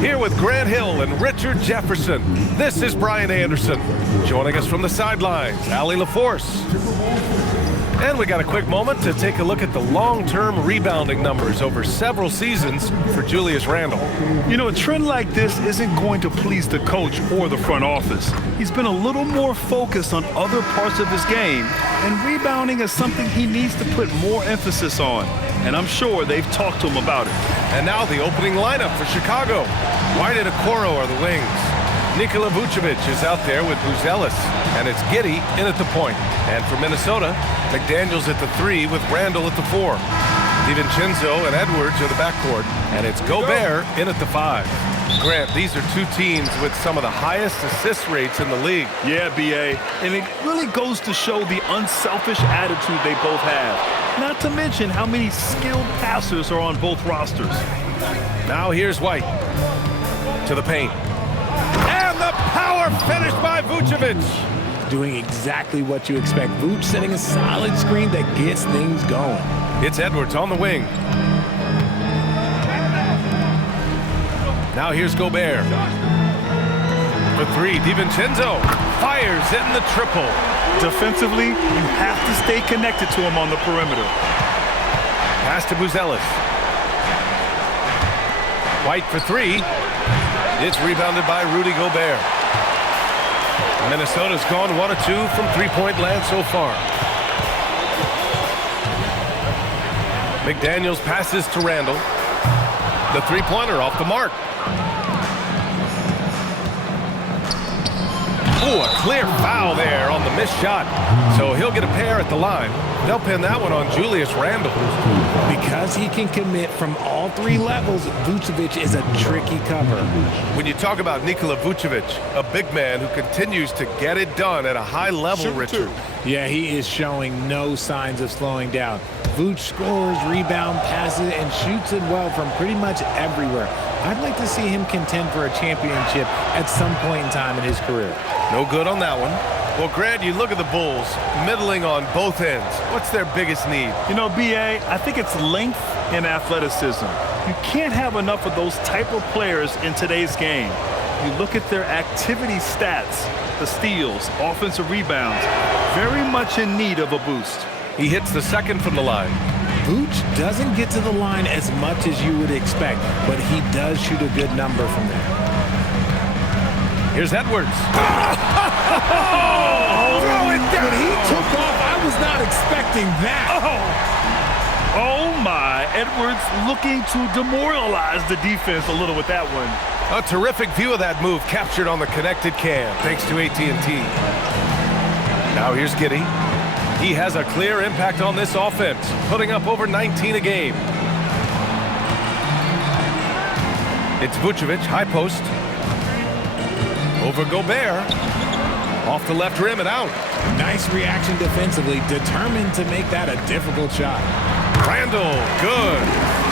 Here with Grant Hill and Richard Jefferson, this is Brian Anderson. Joining us from the sidelines, Allie LaForce. And we got a quick moment to take a look at the long-term rebounding numbers over several seasons for Julius Randle. You know, a trend like this isn't going to please the coach or the front office. He's been a little more focused on other parts of his game, and rebounding is something he needs to put more emphasis on. And I'm sure they've talked to him about it. And now the opening lineup for Chicago. White and Okoro are the wings. Nikola Vučević is out there with Buzelis, and it's Giddey in at the point. And for Minnesota, McDaniels at the 3 with Randle at the 4. DiVincenzo and Edwards are the backcourt, and it's Gobert in at the 5. Grant, these are two teams with some of the highest assist rates in the league. Yeah, B.A., and it really goes to show the unselfish attitude they both have. Not to mention how many skilled passers are on both rosters. Now here's White to the paint. And the power finish by Vučević. Doing exactly what you expect. Vuč setting a solid screen that gets things going. It's Edwards on the wing. Now here's Gobert. For 3, DiVincenzo fires in the triple. Defensively, you have to stay connected to him on the perimeter. Pass to Buzelis. White for 3. It's rebounded by Rudy Gobert. Minnesota's gone 1 of 2 from three-point land so far. McDaniels passes to Randle. The three-pointer off the mark. Oh, a clear foul there on the missed shot. So he'll get a pair at the line. They'll pin that one on Julius Randle. Because he can commit from all 3 levels, Vučević is a tricky cover. When you talk about Nikola Vučević, a big man who continues to get it done at a high level, Richard. Yeah, he is showing no signs of slowing down. Vuč scores, rebound, passes, and shoots it well from pretty much everywhere. I'd like to see him contend for a championship at some point in time in his career. No good on that one. Well, Grant, you look at the Bulls, middling on both ends. What's their biggest need? You know, B.A., I think it's length and athleticism. You can't have enough of those type of players in today's game. You look at their activity stats, the steals, offensive rebounds, very much in need of a boost. He hits the second from the line. Vuč doesn't get to the line as much as you would expect, but he does shoot a good number from there. Here's Edwards. Throw it down. When he took off, I was not expecting that. Oh my, Edwards looking to demoralize the defense a little with that one. A terrific view of that move captured on the connected cam, thanks to AT&T. Now here's Giddey. He has a clear impact on this offense, putting up over 19 a game. It's Vučević, high post. Over Gobert. Off the left rim and out. Nice reaction defensively, determined to make that a difficult shot. Randle, good.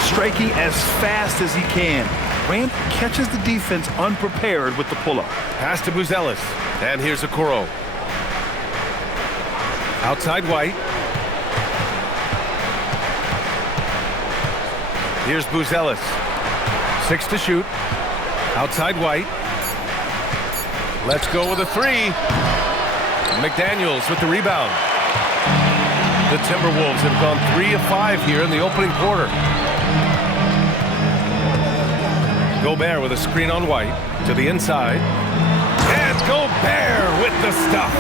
Striking as fast as he can. Rand catches the defense unprepared with the pull-up. Pass to Buzelis. And here's Okoro. Outside White. Here's Buzelis. 6 to shoot. Outside White. Let's go with a 3. McDaniels with the rebound. The Timberwolves have gone 3 of 5 here in the opening quarter. Gobert with a screen on White to the inside. And Gobert with the stuff.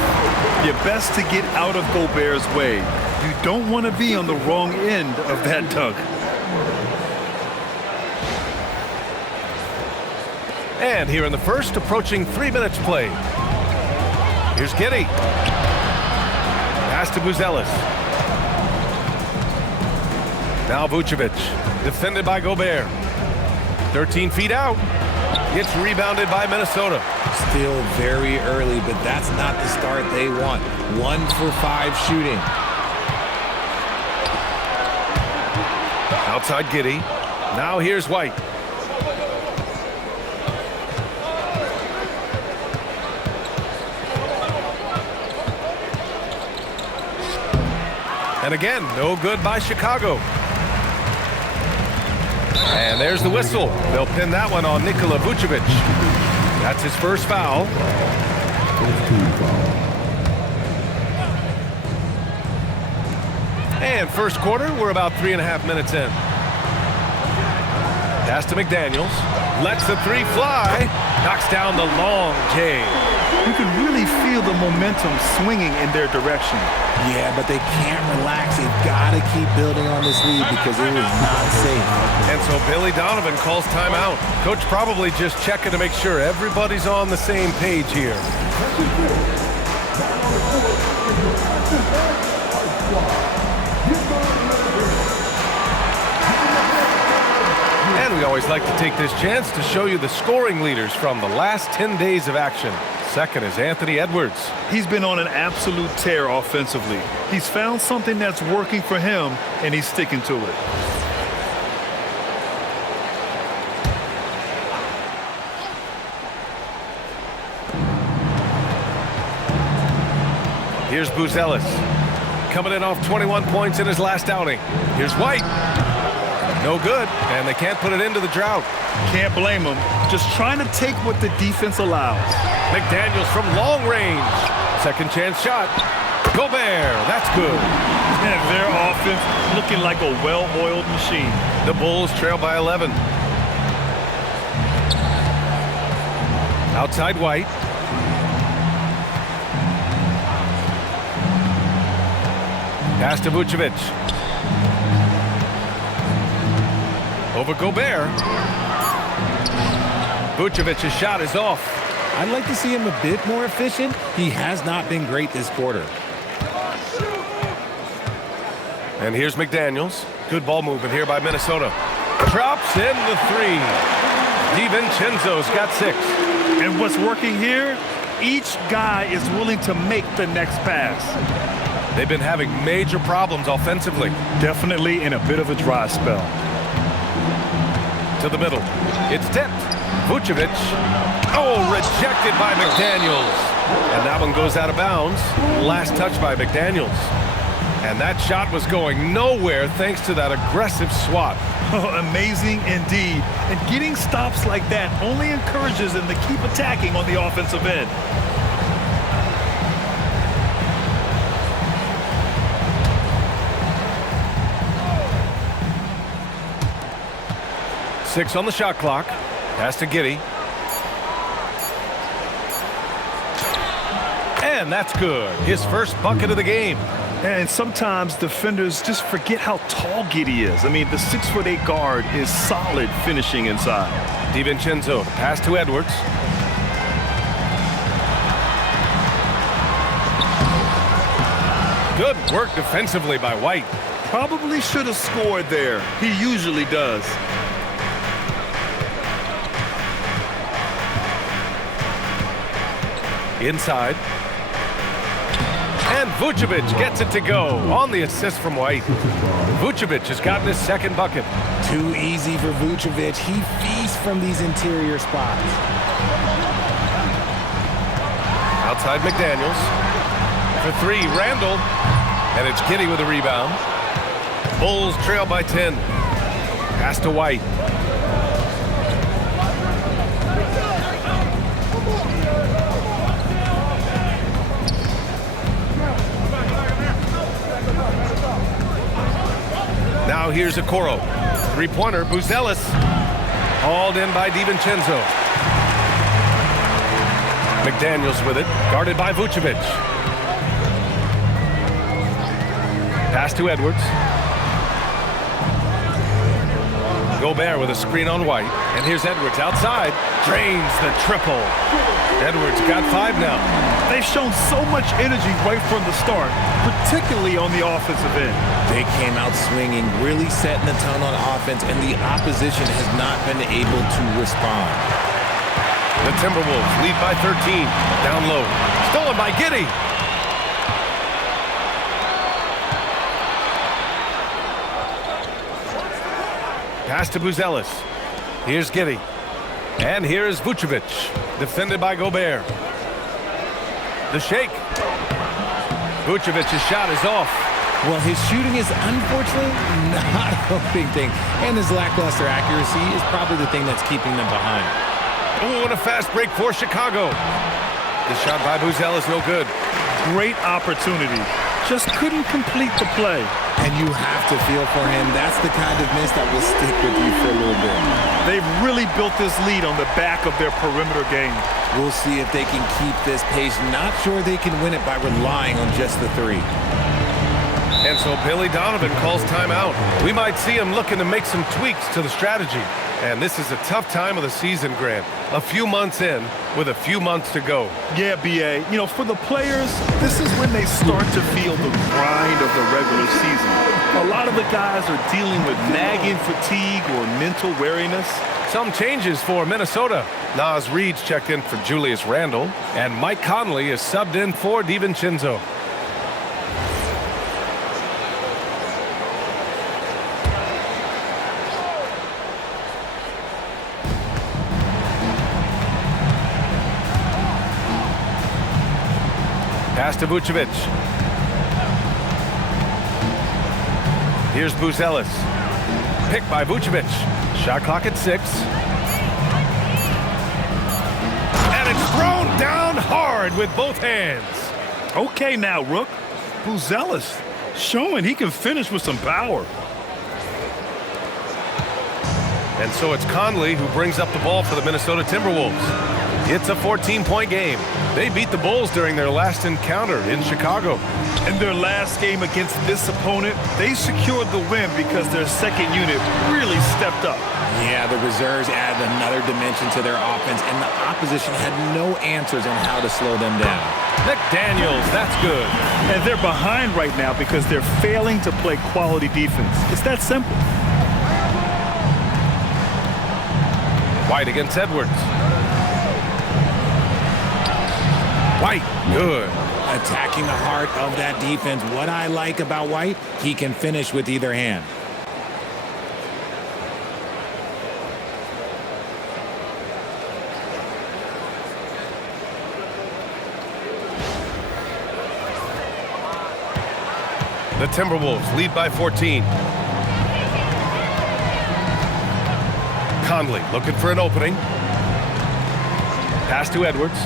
You're best to get out of Gobert's way. You don't want to be on the wrong end of that dunk. And here in the first, approaching 3 minutes played. Here's Giddey. Pass to Buzelis. Now Vučević, defended by Gobert. 13 feet out. It's rebounded by Minnesota. Still very early, but that's not the start they want. 1 for 5 shooting. Outside Giddey. Now here's White. And again, no good by Chicago. And there's the whistle. They'll pin that one on Nikola Vučević. That's his first foul. And first quarter, we're about 3.5 minutes in. Pass to McDaniels. Lets the three fly. Knocks down the long J. You can really feel the momentum swinging in their direction. Yeah, but they can't relax. They've got to keep building on this lead because it is not safe. And so Billy Donovan calls timeout. Coach probably just checking to make sure everybody's on the same page here. And we always like to take this chance to show you the scoring leaders from the last 10 days of action. Second is Anthony Edwards. He's been on an absolute tear offensively. He's found something that's working for him, and he's sticking to it. Here's Buzelis. Coming in off 21 points in his last outing. Here's White. No good, and they can't put it into the drought. Can't blame them. Just trying to take what the defense allows. McDaniels from long range. Second chance shot. Gobert, that's good. And their offense looking like a well-oiled machine. The Bulls trail by 11. Outside White. Pass to Vučević. Over Gobert. Vučevic's shot is off. I'd like to see him a bit more efficient. He has not been great this quarter. And here's McDaniels. Good ball movement here by Minnesota. Drops in the three. DiVincenzo's got 6. And what's working here, each guy is willing to make the next pass. They've been having major problems offensively. Definitely in a bit of a dry spell. To the middle. It's tipped. Vučević. Oh, rejected by McDaniels. And that one goes out of bounds. Last touch by McDaniels. And that shot was going nowhere thanks to that aggressive swat. Oh, amazing indeed. And getting stops like that only encourages them to keep attacking on the offensive end. Six on the shot clock. Pass to Giddey. And that's good. His first bucket of the game. And sometimes defenders just forget how tall Giddey is. I mean, the 6'8" guard is solid finishing inside. DiVincenzo, pass to Edwards. Good work defensively by White. Probably should have scored there. He usually does. Inside. And Vučević gets it to go on the assist from White. Vučević has gotten his second bucket. Too easy for Vučević. He feasts from these interior spots. Outside McDaniels. For 3, Randle. And it's Giddey with a rebound. Bulls trail by 10. Pass to White. Now here's Okoro. Three-pointer, Buzelis. Hauled in by DiVincenzo. McDaniels with it, guarded by Vučević. Pass to Edwards. Gobert with a screen on White. And here's Edwards outside. Drains the triple. Edwards got 5 now. They've shown so much energy right from the start, particularly on the offensive end. They came out swinging, really setting the tone on offense, and the opposition has not been able to respond. The Timberwolves lead by 13. Down low. Stolen by Giddey. Pass to Buzelis. Here's Giddey. And here's Vučević. Defended by Gobert. The shake. Vučević's shot is off. Well, his shooting is unfortunately not a big thing, and his lackluster accuracy is probably the thing that's keeping them behind. Oh, and a fast break for Chicago. The shot by Buzelis, no good. Great opportunity. Just couldn't complete the play. And you have to feel for him. That's the kind of miss that will stick with you for a little bit. They've really built this lead on the back of their perimeter game. We'll see if they can keep this pace. Not sure they can win it by relying on just the three. And so Billy Donovan calls timeout. We might see him looking to make some tweaks to the strategy. And this is a tough time of the season, Grant. A few months in with a few months to go. Yeah, B.A. You know, for the players, this is when they start to feel the grind of the regular season. A lot of the guys are dealing with nagging fatigue or mental weariness. Some changes for Minnesota. Naz Reid's checked in for Julius Randle, and Mike Conley is subbed in for DiVincenzo. Pass to Vučević. Here's Buzelis. Picked by Vučević. Shot clock at 6. And it's thrown down hard with both hands. Okay now, Rook. Buzelis showing he can finish with some power. And so it's Conley who brings up the ball for the Minnesota Timberwolves. It's a 14-point game. They beat the Bulls during their last encounter in Chicago. In their last game against this opponent, they secured the win because their second unit really stepped up. Yeah, the reserves added another dimension to their offense, and the opposition had no answers on how to slow them down. McDaniels, that's good. And they're behind right now because they're failing to play quality defense. It's that simple. White against Edwards. White, good. Attacking the heart of that defense. What I like about White, he can finish with either hand. The Timberwolves lead by 14. Conley looking for an opening. Pass to Edwards.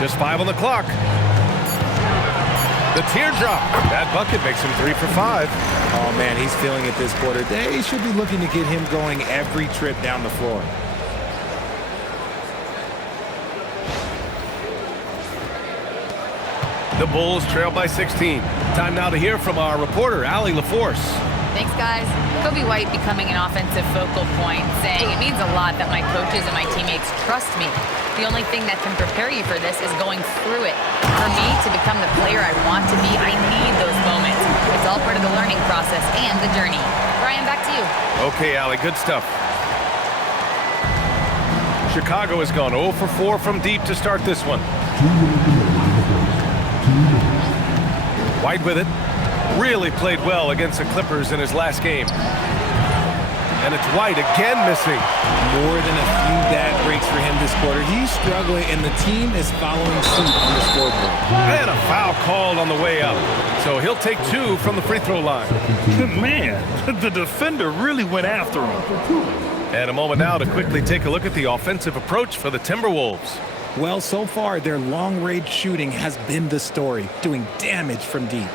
Just 5 on the clock. The teardrop. That bucket makes him 3 for 5. Oh, man, he's feeling it this quarter. They should be looking to get him going every trip down the floor. The Bulls trail by 16. Time now to hear from our reporter, Allie LaForce. Thanks, guys. Coby White becoming an offensive focal point, saying it means a lot that my coaches and my teammates trust me. The only thing that can prepare you for this is going through it. For me to become the player I want to be, I need those moments. It's all part of the learning process and the journey. Brian, back to you. Okay, Allie, good stuff. Chicago has gone 0 for 4 from deep to start this one. White with it. Really played well against the Clippers in his last game. And it's White again missing. More than a few bad breaks for him this quarter. He's struggling, and the team is following suit on the scoreboard. And a foul called on the way up. So he'll take 2 from the free throw line. Man, the defender really went after him. And a moment now to quickly take a look at the offensive approach for the Timberwolves. Well, so far, their long-range shooting has been the story, doing damage from deep.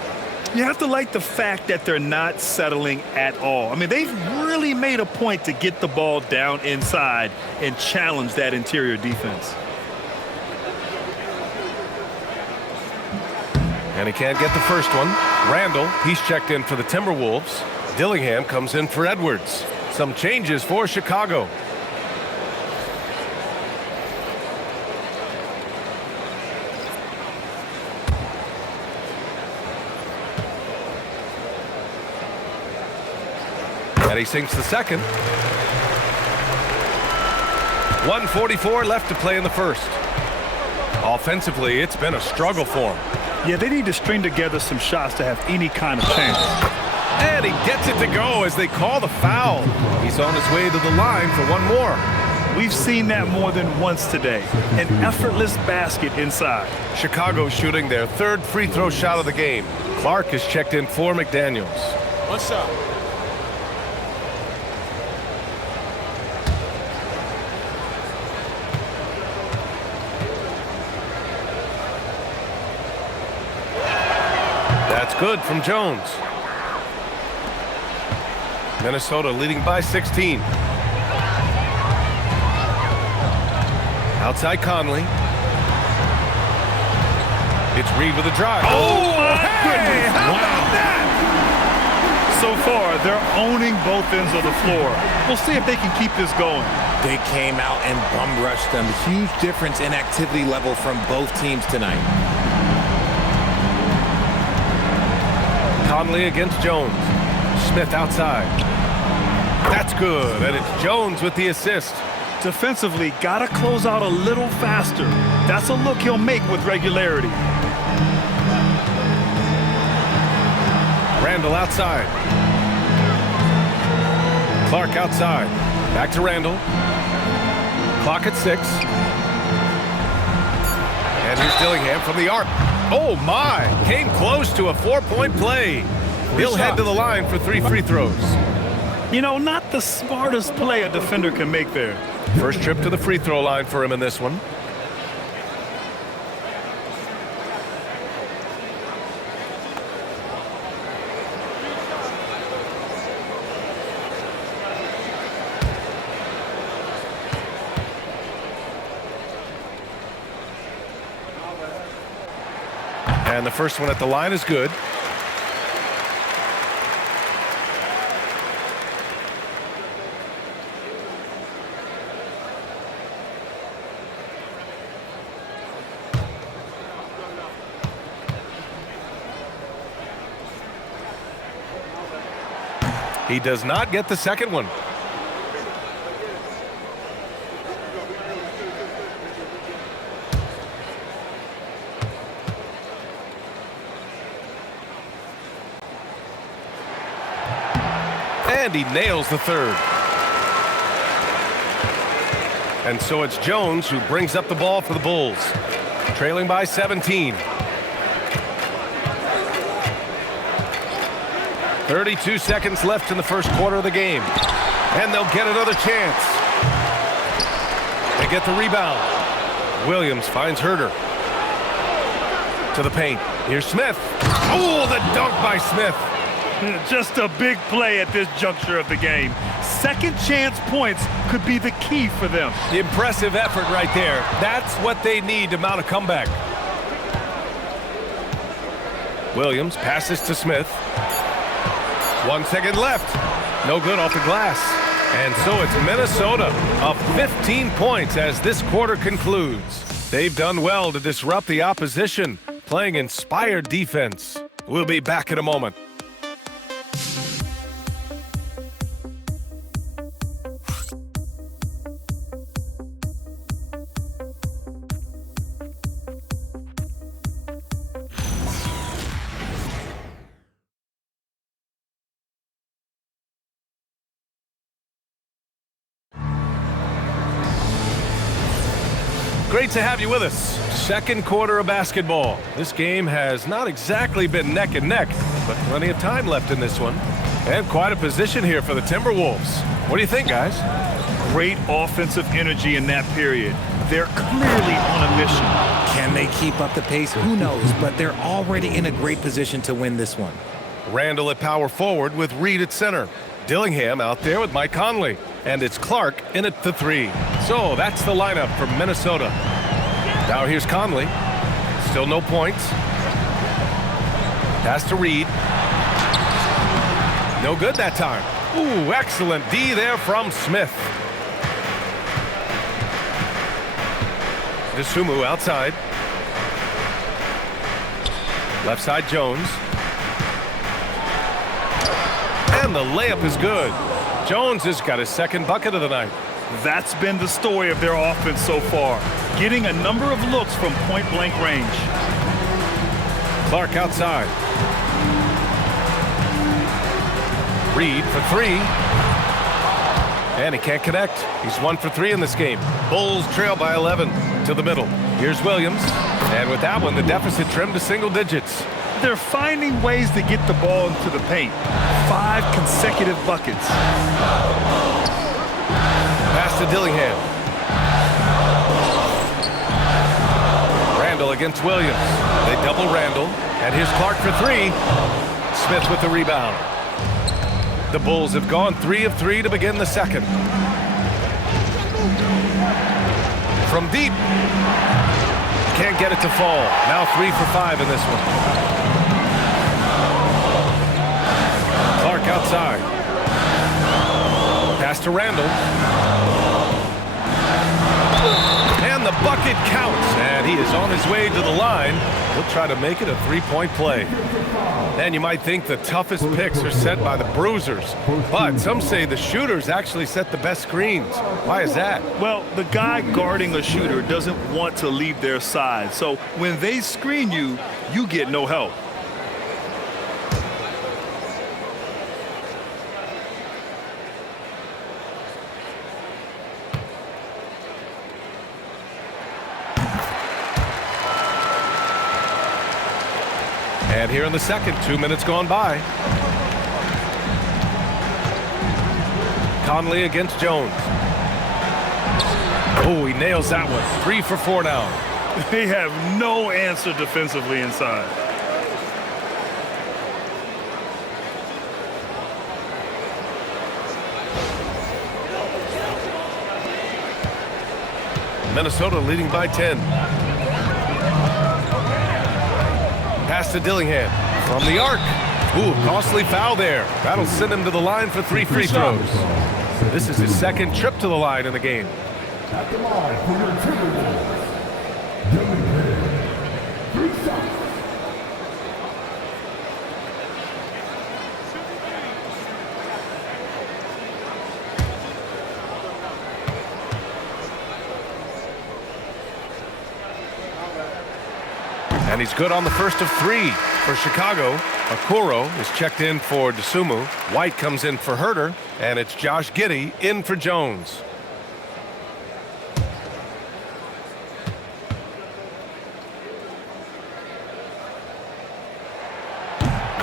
You have to like the fact that they're not settling at all. I mean, they've really made a point to get the ball down inside and challenge that interior defense. And he can't get the first one. Randle, he's checked in for the Timberwolves. Dillingham comes in for Edwards. Some changes for Chicago. And he sinks the second. 1:44 left to play in the first. Offensively, it's been a struggle for him. Yeah, they need to string together some shots to have any kind of chance. And he gets it to go as they call the foul. He's on his way to the line for one more. We've seen that more than once today. An effortless basket inside. Chicago shooting their third free throw shot of the game. Clark is checked in for McDaniels. What's up? That's good from Jones. Minnesota leading by 16. Outside Conley. It's Reed with a drive. Oh, my goodness. How about that? So far, they're owning both ends of the floor. We'll see if they can keep this going. They came out and bum rushed them. Huge difference in activity level from both teams tonight. Conley against Jones. Smith outside. That's good, and it's Jones with the assist. Defensively, gotta close out a little faster. That's a look he'll make with regularity. Randle outside. Clark outside. Back to Randle. Clock at 6. And here's Dillingham from the arc. Oh, my. Came close to a 4-point play. He'll head to the line for 3 free throws. You know, not the smartest play a defender can make there. First trip to the free throw line for him in this one. And the first one at the line is good. He does not get the second one. And he nails the third. And so it's Jones who brings up the ball for the Bulls, trailing by 17. 32 seconds left in the first quarter of the game. And they'll get another chance. They get the rebound. Williams finds Herter. To the paint. Here's Smith. Oh, the dunk by Smith. Just a big play at this juncture of the game. Second chance points could be the key for them. The impressive effort right there. That's what they need to mount a comeback. Williams passes to Smith. 1 second left. No good off the glass. And so it's Minnesota up 15 points as this quarter concludes. They've done well to disrupt the opposition, playing inspired defense. We'll be back in a moment. Great to have you with us. Second quarter of basketball. This game has not exactly been neck and neck, but plenty of time left in this one. And quite a position here for the Timberwolves. What do you think, guys? Great offensive energy in that period. They're clearly on a mission. Can they keep up the pace? Who knows, but they're already in a great position to win this one. Randle at power forward with Reed at center. Dillingham out there with Mike Conley. And it's Clark in at the 3. So that's the lineup for Minnesota. Now here's Conley. Still no points. Pass to Reed. No good that time. Ooh, excellent D there from Smith. Dosunmu outside. Left side Jones. And the layup is good. Jones has got his second bucket of the night. That's been the story of their offense so far, getting a number of looks from point-blank range. Clark outside. Reed for 3. And he can't connect. He's 1 for 3 in this game. Bulls trail by 11 to the middle. Here's Williams. And with that one, the deficit trimmed to single digits. They're finding ways to get the ball into the paint. 5 consecutive buckets. Pass to Dillingham. Randle against Williams. They double Randle. And here's Clark for 3. Smith with the rebound. The Bulls have gone 3 of 3 to begin the second. From deep. Can't get it to fall. Now 3 for 5 in this one. Clark outside. Pass to Randle. And the bucket counts. And he is on his way to the line. He'll try to make it a three-point play. And you might think the toughest picks are set by the bruisers. But some say the shooters actually set the best screens. Why is that? Well, the guy guarding a shooter doesn't want to leave their side. So when they screen you, you get no help. And here in the second, 2 minutes gone by. Conley against Jones. Oh, he nails that one. 3 for 4 now. They have no answer defensively inside. Minnesota leading by 10. Pass to Dillingham from the arc. Ooh, costly foul there. That'll send him to the line for 3 free throws. This is his second trip to the line in the game. At the line for your Timberwolves, Dillingham, 3 shots. And he's good on the first of 3 for Chicago. Okoro is checked in for Dosunmu. White comes in for Herter. And it's Josh Giddey in for Jones.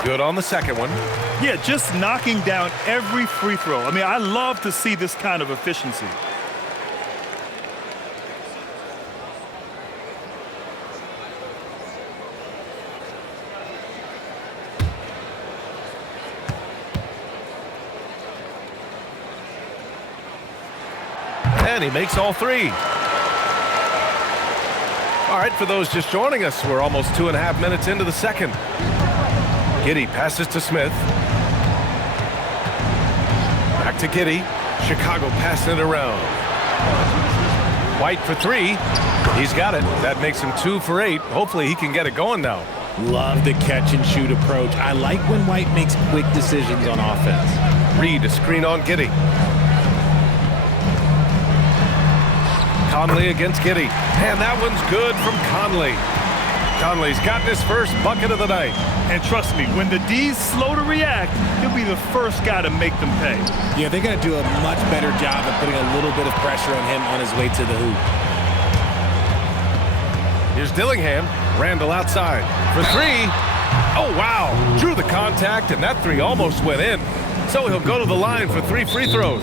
Good on the second one. Yeah, just knocking down every free throw. I mean, I love to see this kind of efficiency. And he makes all 3. All right, for those just joining us, we're almost 2.5 minutes into the second. Giddey passes to Smith. Back to Giddey. Chicago passing it around. White for 3. He's got it. That makes him 2 for 8. Hopefully he can get it going now. Love the catch and shoot approach. I like when White makes quick decisions on offense. Reed, a screen on Giddey. Conley against Giddey. And that one's good from Conley. Conley's gotten his first bucket of the night. And trust me, when the D's slow to react, he'll be the first guy to make them pay. Yeah, they're going to do a much better job of putting a little bit of pressure on him on his way to the hoop. Here's Dillingham. Randle outside for 3. Oh, wow. Drew the contact, and that 3 almost went in. So he'll go to the line for 3 free throws.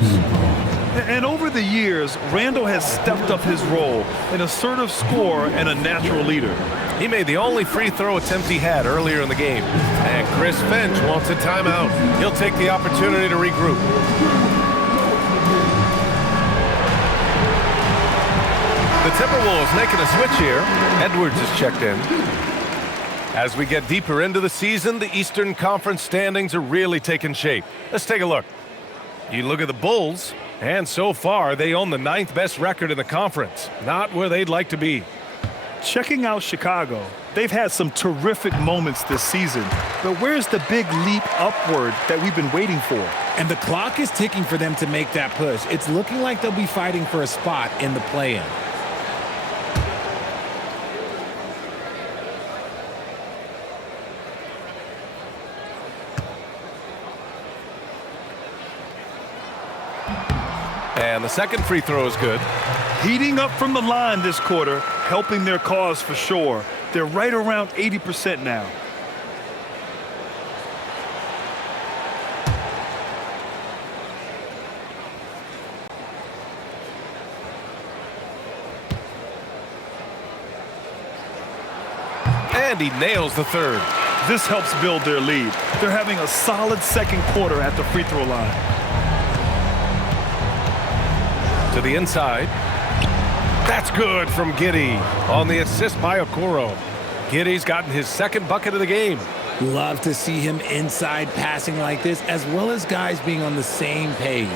And over the years, Randle has stepped up his role, an assertive scorer and a natural leader. He made the only free throw attempt he had earlier in the game. And Chris Finch wants a timeout. He'll take the opportunity to regroup. The Timberwolves making a switch here. Edwards is checked in. As we get deeper into the season, the Eastern Conference standings are really taking shape. Let's take a look. You look at the Bulls, and so far they own the 9th best record in the conference. Not where they'd like to be. Checking out Chicago, they've had some terrific moments this season. But where's the big leap upward that we've been waiting for? And the clock is ticking for them to make that push. It's looking like they'll be fighting for a spot in the play-in. And the second free throw is good. Heating up from the line this quarter, helping their cause for sure. They're right around 80% now. And he nails the third. This helps build their lead. They're having a solid second quarter at the free throw line. To the inside. That's good from Giddey on the assist by Okoro. Giddey's gotten his second bucket of the game. Love to see him inside passing like this, as well as guys being on the same page.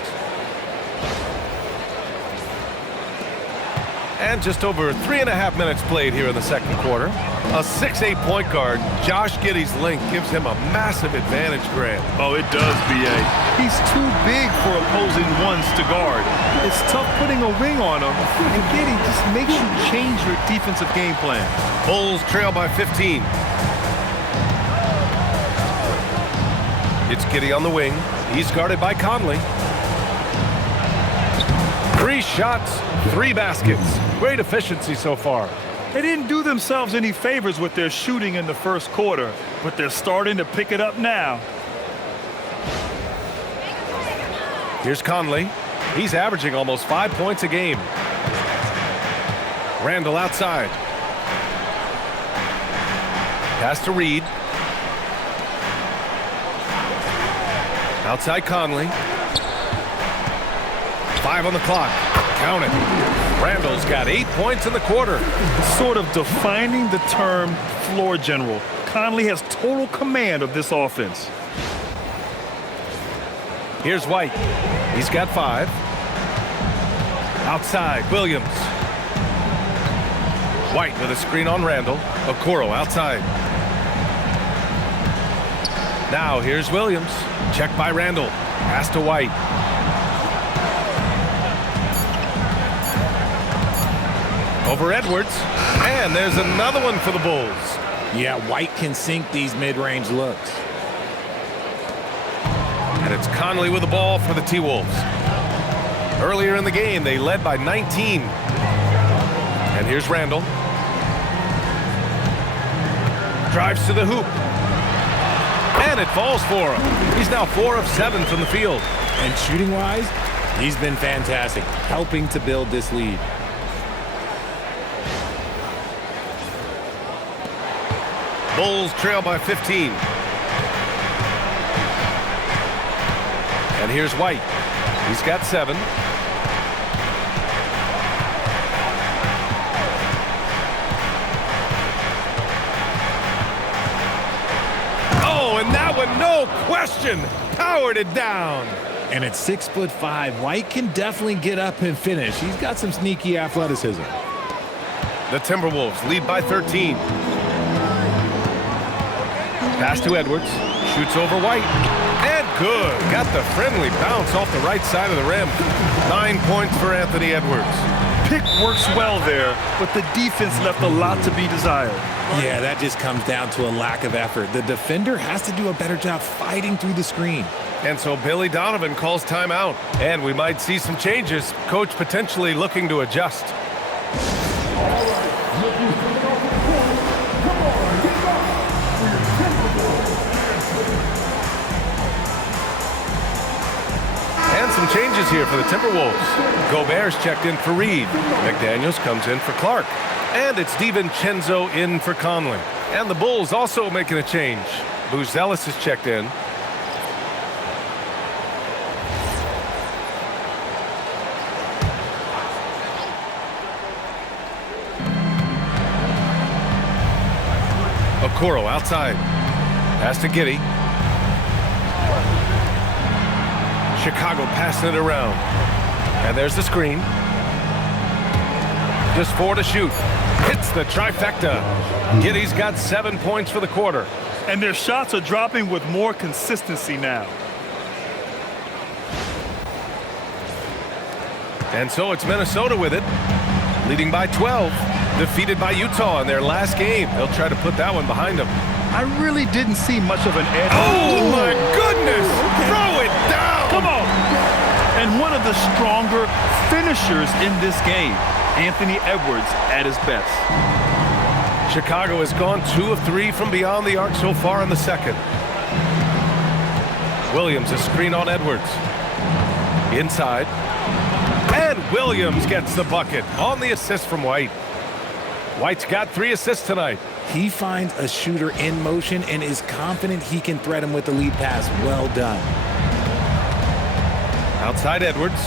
And just over 3.5 minutes played here in the second quarter. A 6'8" point guard, Josh Giddey's length gives him a massive advantage, Grant. Oh, it does, B.A. He's too big for opposing ones to guard. It's tough putting a wing on him, and Giddey just makes you change your defensive game plan. Bulls trail by 15. It's Giddey on the wing. He's guarded by Conley. 3 shots, 3 baskets. Great efficiency so far. They didn't do themselves any favors with their shooting in the first quarter, but they're starting to pick it up now. Here's Conley. He's averaging almost 5 points a game. Randle outside. Pass to Reed. Outside Conley. 5 on the clock. Count it. Randle's got 8 points in the quarter. Sort of defining the term floor general. Conley has total command of this offense. Here's White. He's got 5. Outside, Williams. White with a screen on Randle. Okoro outside. Now here's Williams. Checked by Randle. Pass to White. Over Edwards. And there's another one for the Bulls. Yeah, White can sink these mid-range looks. And it's Conley with the ball for the T-Wolves. Earlier in the game, they led by 19. And here's Randle. Drives to the hoop. And it falls for him. He's now 4 of 7 from the field. And shooting-wise, he's been fantastic, helping to build this lead. Bulls trail by 15. And here's White. He's got 7. Oh, and that one, no question, powered it down. And at 6'5", White can definitely get up and finish. He's got some sneaky athleticism. The Timberwolves lead by 13. Pass to Edwards. Shoots over White. And good. Got the friendly bounce off the right side of the rim. 9 points for Anthony Edwards. Pick works well there, but the defense left a lot to be desired. Yeah, that just comes down to a lack of effort. The defender has to do a better job fighting through the screen. And so Billy Donovan calls timeout. And we might see some changes. Coach potentially looking to adjust. And some changes here for the Timberwolves. Gobert's checked in for Reed. McDaniels comes in for Clark. And it's DiVincenzo in for Conley. And the Bulls also making a change. Buzelis is checked in. Okoro outside. Pass to Giddey. Chicago passing it around. And there's the screen. Just 4 to shoot. Hits the trifecta. Giddey's got 7 points for the quarter. And their shots are dropping with more consistency now. And so it's Minnesota with it. Leading by 12. Defeated by Utah in their last game. They'll try to put that one behind them. I really didn't see much of an edge. Oh, my goodness! Throw it down! Come on! And one of the stronger finishers in this game, Anthony Edwards at his best. Chicago has gone 2 of 3 from beyond the arc so far in the second. Williams, a screen on Edwards. Inside. And Williams gets the bucket on the assist from White. White's got 3 assists tonight. He finds a shooter in motion and is confident he can thread him with the lead pass. Well done. Outside Edwards.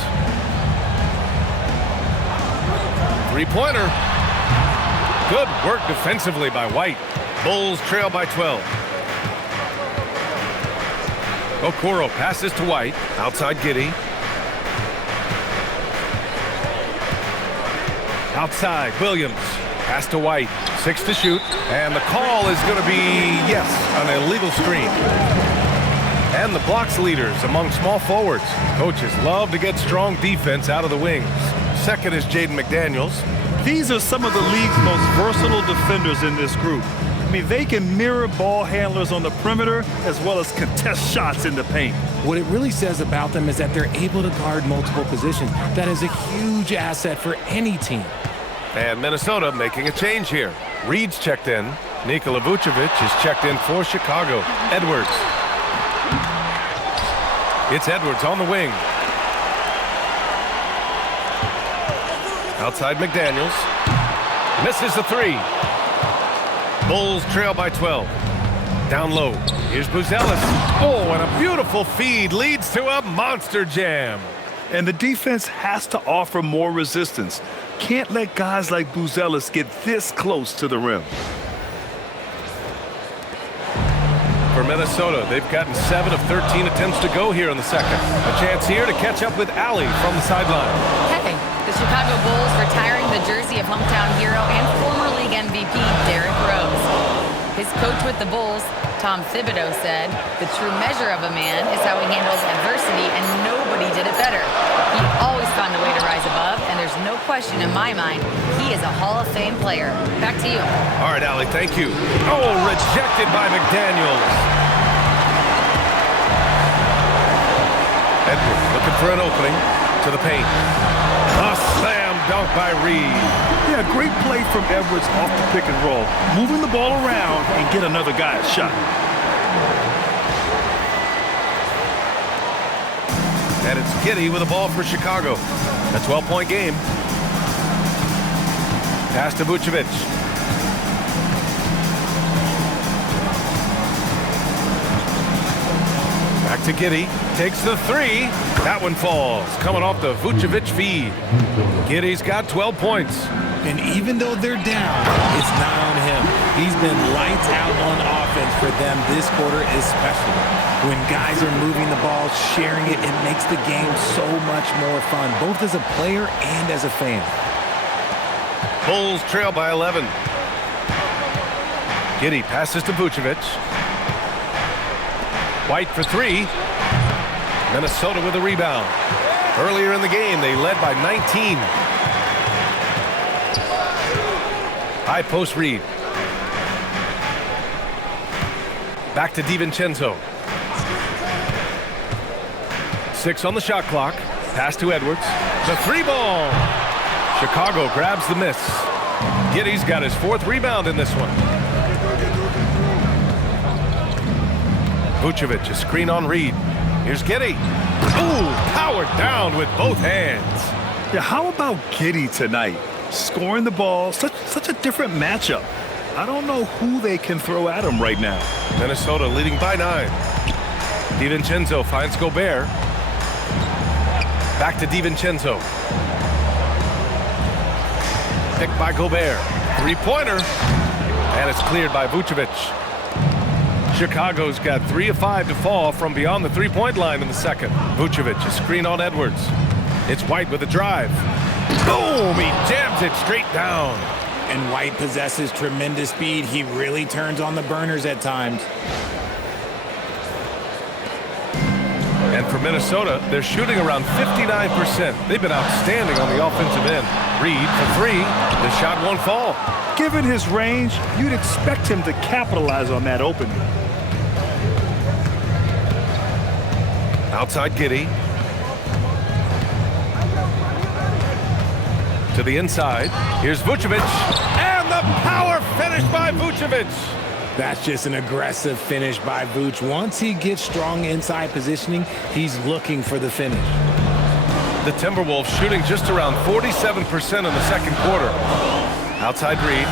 Three-pointer. Good work defensively by White. Bulls trail by 12. Okoro passes to White. Outside Giddey. Outside Williams. Pass to White. 6 to shoot. And the call is going to be, yes, an illegal screen. And the blocks leaders among small forwards. Coaches love to get strong defense out of the wings. Second is Jaden McDaniels. These are some of the league's most versatile defenders in this group. I mean, they can mirror ball handlers on the perimeter as well as contest shots in the paint. What it really says about them is that they're able to guard multiple positions. That is a huge asset for any team. And Minnesota making a change here. Reed's checked in. Nikola Vučević is checked in for Chicago. Edwards. It's Edwards on the wing. Outside McDaniels. Misses the 3. Bulls trail by 12. Down low. Here's Buzelis. Oh, and a beautiful feed leads to a monster jam. And the defense has to offer more resistance. Can't let guys like Buzelis get this close to the rim. For Minnesota, they've gotten 7 of 13 attempts to go here in the second. A chance here to catch up with Allie from the sideline. Hey, the Chicago Bulls retiring the jersey of hometown hero and former league MVP Derrick Rose. His coach with the Bulls, Tom Thibodeau, said, "The true measure of a man is how he handles adversity, and nobody did it better. He always found a way to rise above, and there's no question in my mind he is a Hall of Fame player." Back to you. All right, Allie, thank you. Oh, rejected by McDaniels. Edwards looking for an opening to the paint. A slam dunk by Reed. Yeah, great play from Edwards off the pick and roll. Moving the ball around and get another guy a shot. And it's Giddey with the ball for Chicago. A 12-point game. Pass to Vučević. Back to Giddey. Takes the 3. That one falls. Coming off the Vučević feed. Giddey's got 12 points. And even though they're down, it's not on him. He's been lights out on offense for them this quarter especially. When guys are moving the ball, sharing it, it makes the game so much more fun, both as a player and as a fan. Bulls trail by 11. Giddey passes to Vučević. White for 3. Minnesota with a rebound. Earlier in the game, they led by 19. High post Reed. Back to DiVincenzo. 6 on the shot clock. Pass to Edwards. The 3 ball. Chicago grabs the miss. Giddey's got his 4th rebound in this one. Vučević, a screen on Reed. Here's Giddey. Ooh, powered down with both hands. Yeah, how about Giddey tonight? Scoring the ball, such a different matchup. I don't know who they can throw at him right now. Minnesota leading by 9. DiVincenzo finds Gobert. Back to DiVincenzo. Picked by Gobert. 3-pointer. And it's cleared by Vučević. Chicago's got 3 of 5 to fall from beyond the 3-point line in the second. Vučević, a screen on Edwards. It's White with a drive. Boom! He jams it straight down. And White possesses tremendous speed. He really turns on the burners at times. And for Minnesota, they're shooting around 59%. They've been outstanding on the offensive end. Reed for 3. The shot won't fall. Given his range, you'd expect him to capitalize on that opening. Outside Giddey. To the inside. Here's Vučević. And the power finish by Vučević. That's just an aggressive finish by Vuč. Once he gets strong inside positioning, he's looking for the finish. The Timberwolves shooting just around 47% in the second quarter. Outside Reed.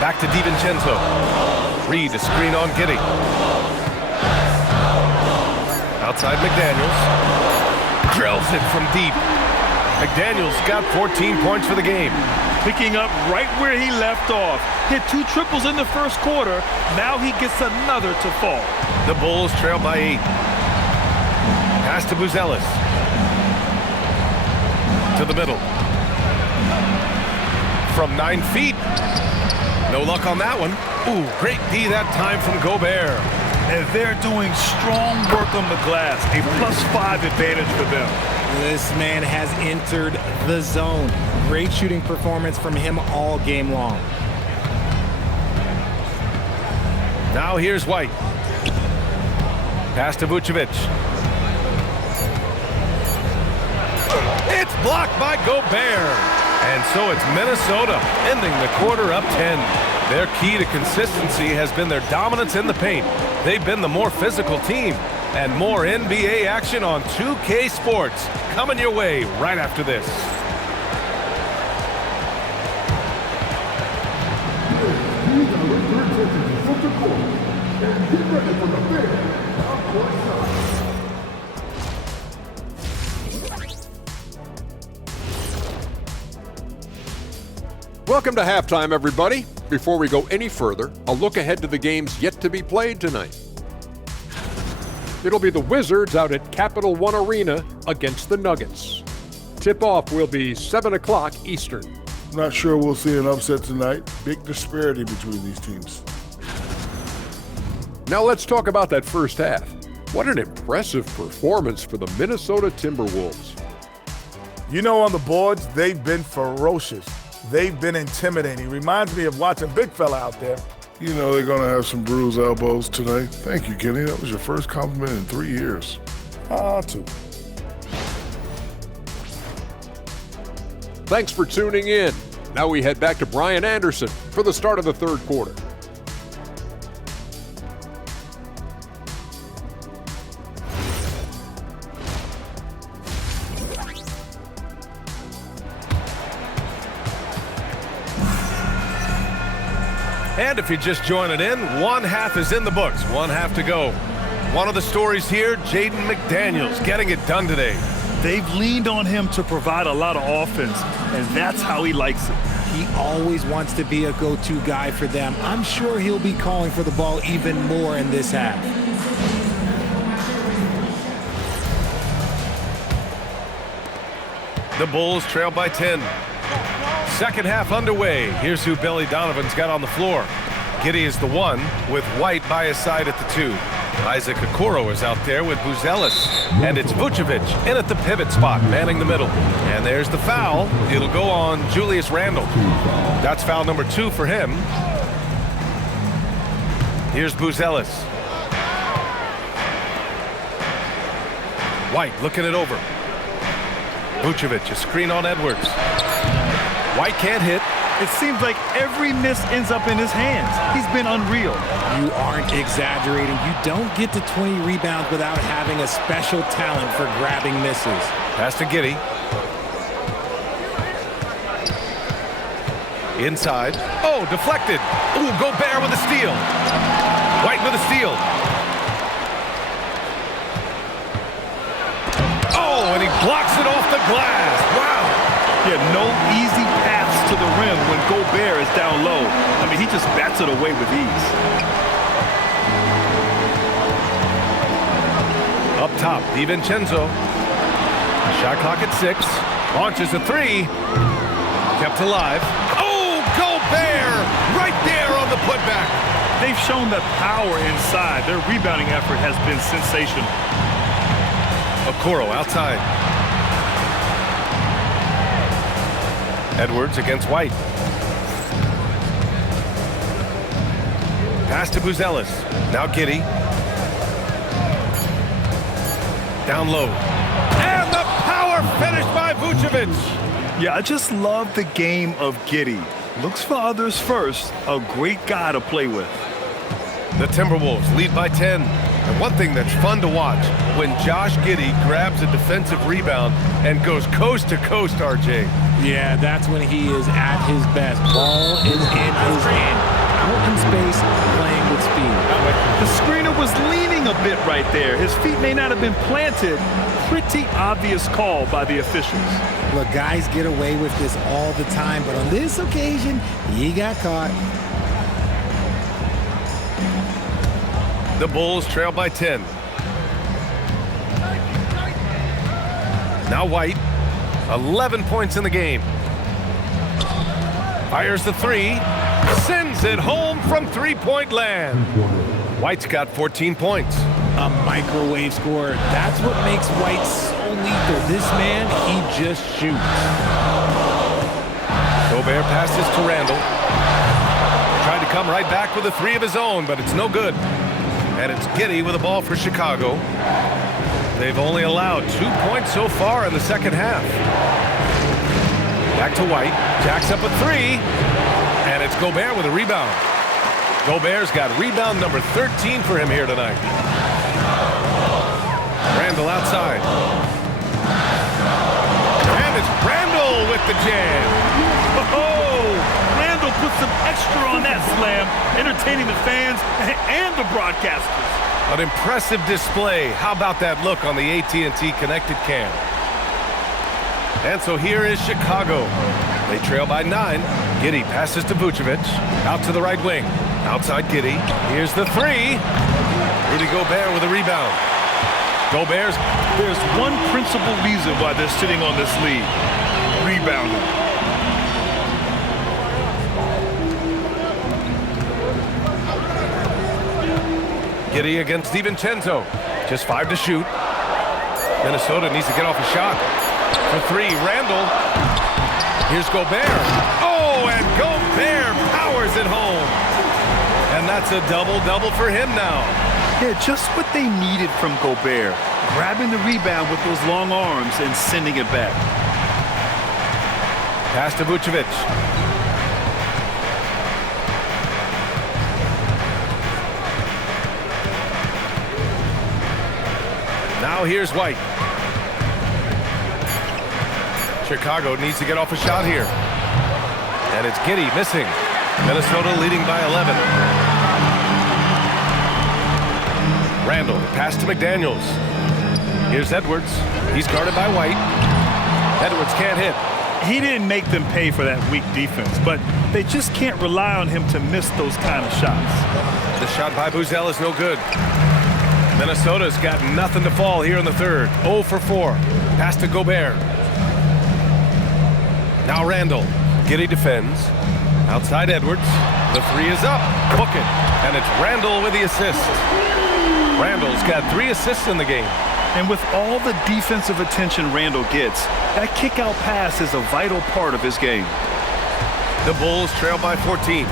Back to DiVincenzo. Reed, a screen on Giddey. Outside McDaniels. Drills it from deep. McDaniels got 14 points for the game. Picking up right where he left off. Hit 2 triples in the first quarter. Now he gets another to fall. The Bulls trail by 8. Pass to Buzelis. To the middle. From 9 feet. No luck on that one. Ooh, great D that time from Gobert. And they're doing strong work on the glass. A +5 advantage for them. This man has entered the zone. Great shooting performance from him all game long. Now here's White. Pass to Vučević. It's blocked by Gobert. And so it's Minnesota ending the quarter up 10. Their key to consistency has been their dominance in the paint. They've been the more physical team. And more NBA action on 2K Sports coming your way right after this. Welcome to halftime, everybody. Before we go any further, a look ahead to the games yet to be played tonight. It'll be the Wizards out at Capital One Arena against the Nuggets. Tip-off will be 7 o'clock Eastern. Not sure we'll see an upset tonight. Big disparity between these teams. Now let's talk about that first half. What an impressive performance for the Minnesota Timberwolves. You know, on the boards, they've been ferocious. They've been intimidating. Reminds me of watching Big Fella out there. You know they're going to have some bruised elbows tonight. Thank you, Kenny. That was your first compliment in 3 years. 2. Thanks for tuning in. Now we head back to Brian Anderson for the start of the third quarter. And if you're just joining in, one half is in the books, one half to go. One of the stories here, Jaden McDaniels getting it done today. They've leaned on him to provide a lot of offense, and that's how he likes it. He always wants to be a go-to guy for them. I'm sure he'll be calling for the ball even more in this half. The Bulls trail by 10. Second half underway. Here's who Billy Donovan's got on the floor. Giddey is the 1 with White by his side at the 2. Isaac Okoro is out there with Buzelis. And it's Vučević in at the pivot spot, manning the middle. And there's the foul. It'll go on Julius Randle. That's foul number 2 for him. Here's Buzelis. White looking it over. Vučević, a screen on Edwards. White can't hit. It seems like every miss ends up in his hands. He's been unreal. You aren't exaggerating. You don't get to 20 rebounds without having a special talent for grabbing misses. Pass to Giddey. Inside. Oh, deflected. Ooh, Gobert with a steal. White with a steal. Oh, and he blocks it off the glass. Wow. Yeah, no easy paths to the rim when Gobert is down low. I mean, he just bats it away with ease. Up top, DiVincenzo. Shot clock at 6. Launches a 3. Kept alive. Oh, Gobert! Right there on the putback. They've shown that power inside. Their rebounding effort has been sensational. Okoro outside. Edwards against White. Pass to Buzelis. Now Giddey. Down low. And the power finish by Vučević. Yeah, I just love the game of Giddey. Looks for others first. A great guy to play with. The Timberwolves lead by 10. And one thing that's fun to watch, when Josh Giddey grabs a defensive rebound and goes coast to coast, RJ. Yeah, that's when he is at his best. Ball is in his hand. Out in space, playing with speed. The screener was leaning a bit right there. His feet may not have been planted. Pretty obvious call by the officials. Look, guys get away with this all the time, but on this occasion, he got caught. The Bulls trail by 10. Now White, 11 points in the game. Fires the three, sends it home from three-point land. White's got 14 points. A microwave scorer. That's what makes White so lethal. This man, he just shoots. Gobert passes to Randle. Tried to come right back with a three of his own, but it's no good. And it's Giddey with the ball for Chicago. They've only allowed 2 points so far in the second half. Back to White. Jacks up a three. And it's Gobert with a rebound. Gobert's got rebound number 13 for him here tonight. Randle outside. And it's Randle with the jam. Oh, Randle put some extra on that slam, entertaining the fans and the broadcasters. An impressive display. How about that look on the AT&T connected cam? And so here is Chicago. They trail by 9. Giddey passes to Vučević. Out to the right wing. Outside Giddey. Here's the three. Rudy Gobert with a rebound. There's one principal reason why they're sitting on this lead. Rebounding. Giddey against DiVincenzo. Just 5 to shoot. Minnesota needs to get off a shot. For three, Randle. Here's Gobert. Oh, and Gobert powers it home. And that's a double-double for him now. Yeah, just what they needed from Gobert. Grabbing the rebound with those long arms and sending it back. Pass to Vučević. Now here's White. Chicago needs to get off a shot here. And it's Giddey missing. Minnesota leading by 11. Randle, pass to McDaniels. Here's Edwards. He's guarded by White. Edwards can't hit. He didn't make them pay for that weak defense, but they just can't rely on him to miss those kind of shots. The shot by Buzelis no good. Minnesota's got nothing to fall here in the third. 0 for 4. Pass to Gobert. Now Randle. Giddey defends. Outside Edwards. The three is up. Book it. And it's Randle with the assist. Randle's got 3 assists in the game. And with all the defensive attention Randle gets, that kick-out pass is a vital part of his game. The Bulls trail by 14.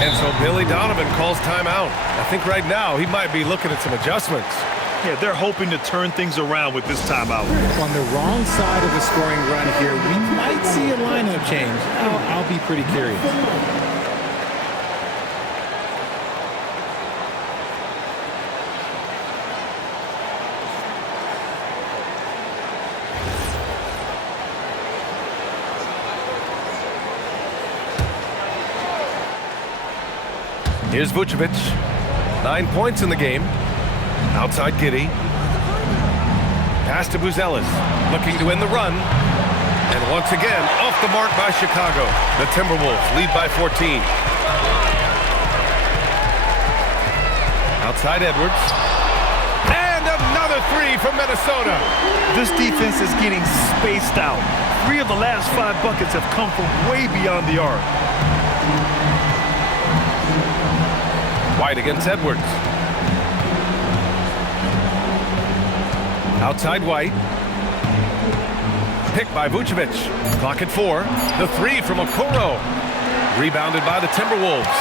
And so Billy Donovan calls timeout. I think right now he might be looking at some adjustments. Yeah, they're hoping to turn things around with this timeout. On the wrong side of the scoring run here, we might see a lineup change. I'll be pretty curious. Here's Vučević. 9 points in the game. Outside Giddey. Pass to Buzelis. Looking to win the run. And once again, off the mark by Chicago. The Timberwolves lead by 14. Outside Edwards. And another three from Minnesota. This defense is getting spaced out. 3 of the last 5 buckets have come from way beyond the arc. White against Edwards. Outside White. Picked by Vučević. Clock at 4. The three from Okoro. Rebounded by the Timberwolves.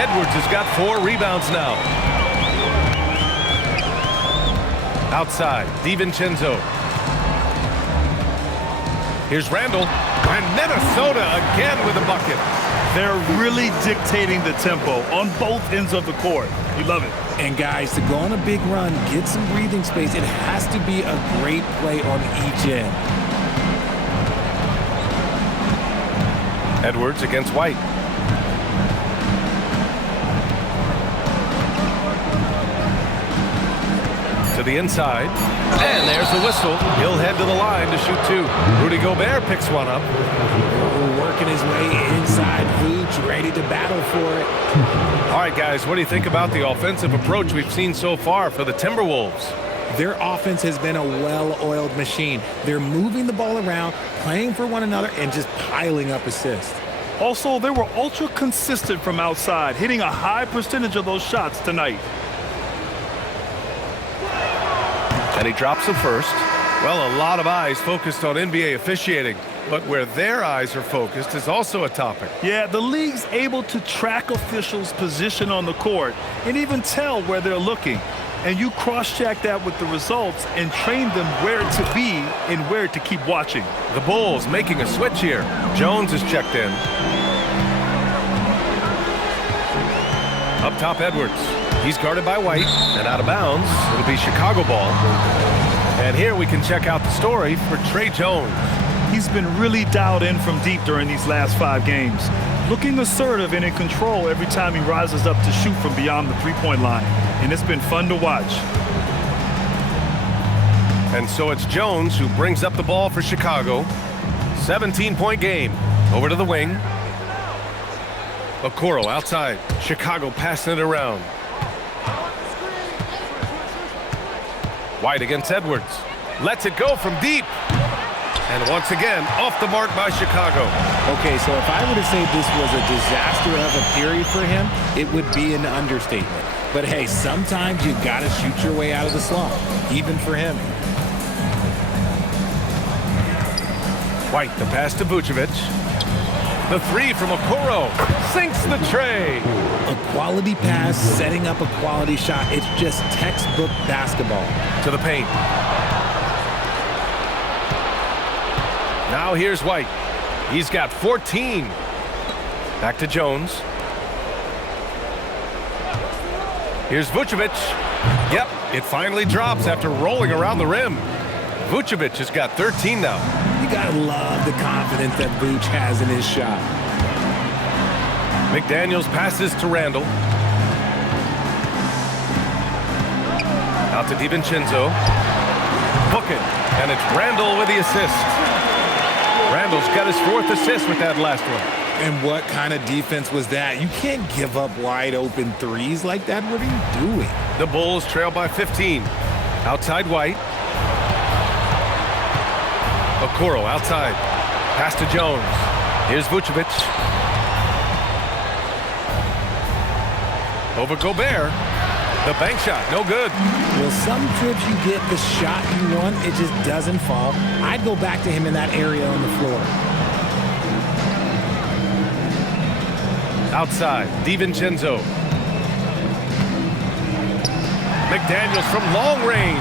Edwards has got 4 rebounds now. Outside, DiVincenzo. Here's Randle. And Minnesota again with a bucket. They're really dictating the tempo on both ends of the court. You love it. And guys, to go on a big run, get some breathing space, it has to be a great play on each end. Edwards against White. To the inside. And there's the whistle. He'll head to the line to shoot two. Rudy Gobert picks one up. Working his way inside. Vučević ready to battle for it. All right, guys, what do you think about the offensive approach we've seen so far for the Timberwolves? Their offense has been a well-oiled machine. They're moving the ball around, playing for one another, and just piling up assists. Also, they were ultra consistent from outside, hitting a high percentage of those shots tonight. And he drops the first. Well, a lot of eyes focused on NBA officiating, but where their eyes are focused is also a topic. Yeah, the league's able to track officials' position on the court and even tell where they're looking. And you cross-check that with the results and train them where to be and where to keep watching. The Bulls making a switch here. Jones is checked in. Up top, Edwards. He's guarded by White and out of bounds. It'll be Chicago ball. And here we can check out the story for Tre Jones. He's been really dialed in from deep during these last 5 games. Looking assertive and in control every time he rises up to shoot from beyond the three-point line. And it's been fun to watch. And so it's Jones who brings up the ball for Chicago. 17-point game. Over to the wing. Okoro outside. Chicago passing it around. White against Edwards. Lets it go from deep. And once again, off the mark by Chicago. Okay, so if I were to say this was a disaster of a period for him, it would be an understatement. But hey, sometimes you got to shoot your way out of the slump, even for him. White, the pass to Vučević. The three from Okoro sinks the tray. A quality pass, setting up a quality shot. It's just textbook basketball. To the paint. Now here's White. He's got 14. Back to Jones. Here's Vučević. Yep, it finally drops after rolling around the rim. Vučević has got 13 now. You gotta love the confidence that Vuč has in his shot. McDaniels passes to Randle. Out to DiVincenzo. Book it, and it's Randle with the assist. Randle's got his 4th assist with that last one. And what kind of defense was that? You can't give up wide open threes like that. What are you doing? The Bulls trail by 15. Outside White. Okoro outside. Pass to Jones. Here's Vučević. Over Gobert. The bank shot, no good. Well, some trips you get the shot you want, it just doesn't fall. I'd go back to him in that area on the floor. Outside, DiVincenzo. McDaniels from long range.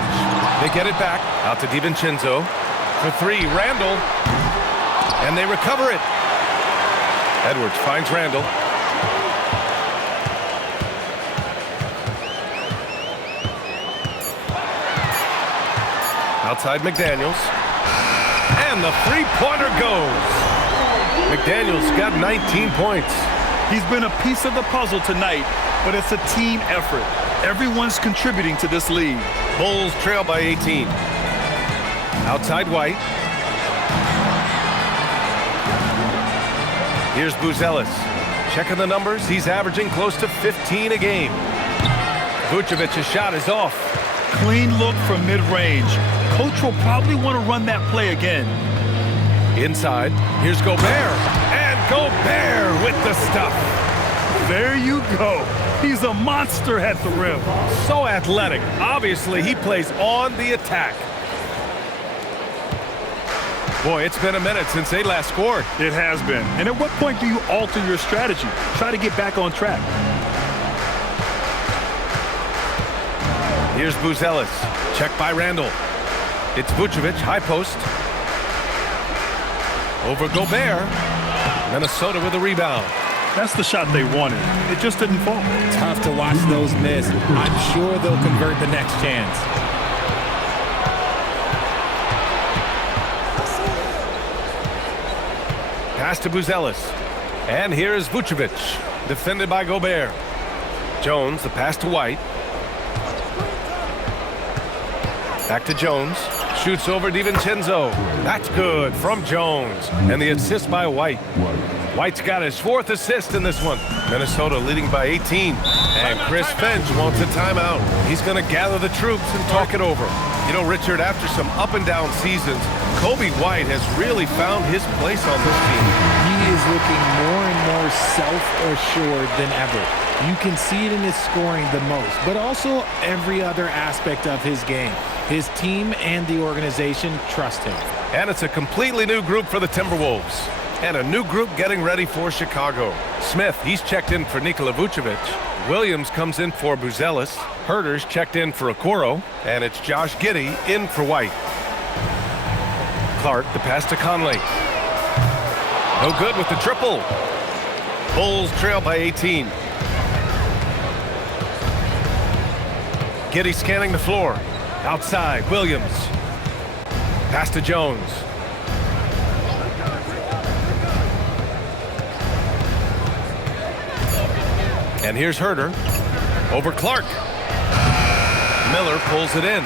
They get it back. Out to DiVincenzo. For three, Randle. And they recover it. Edwards finds Randle. Outside McDaniels. And the three-pointer goes. McDaniels got 19 points. He's been a piece of the puzzle tonight, but it's a team effort. Everyone's contributing to this lead. Bulls trail by 18. Outside White. Here's Buzelis. Checking the numbers. He's averaging close to 15 a game. Vučević's shot is off. Clean look from mid-range. Coach will probably want to run that play again. Inside. Here's Gobert. And Gobert with the stuff. There you go. He's a monster at the rim. So athletic. Obviously, he plays on the attack. Boy, it's been a minute since they last scored. It has been. And at what point do you alter your strategy? Try to get back on track. Here's Buzelis. Check by Randle. It's Vučević, high post. Over Gobert. Minnesota with a rebound. That's the shot they wanted. It just didn't fall. Tough to watch those miss. I'm sure they'll convert the next chance. Pass to Buzelis. And here is Vučević, defended by Gobert. Jones, the pass to White. Back to Jones. Shoots over DiVincenzo. That's good from Jones. And the assist by White. White's got his 4th assist in this one. Minnesota leading by 18. And Chris Finch wants a timeout. He's going to gather the troops and talk it over. You know, Richard, after some up and down seasons, Coby White has really found his place on this team. He is looking more and more self-assured than ever. You can see it in his scoring the most, but also every other aspect of his game. His team and the organization trust him. And it's a completely new group for the Timberwolves. And a new group getting ready for Chicago. Smith, he's checked in for Nikola Vučević. Williams comes in for Buzelis. Herter's checked in for Okoro. And it's Josh Giddey in for White. Clark, the pass to Conley. No good with the triple. Bulls trail by 18. Giddey scanning the floor. Outside, Williams. Pass to Jones. And here's Herter. Over Clark. Miller pulls it in.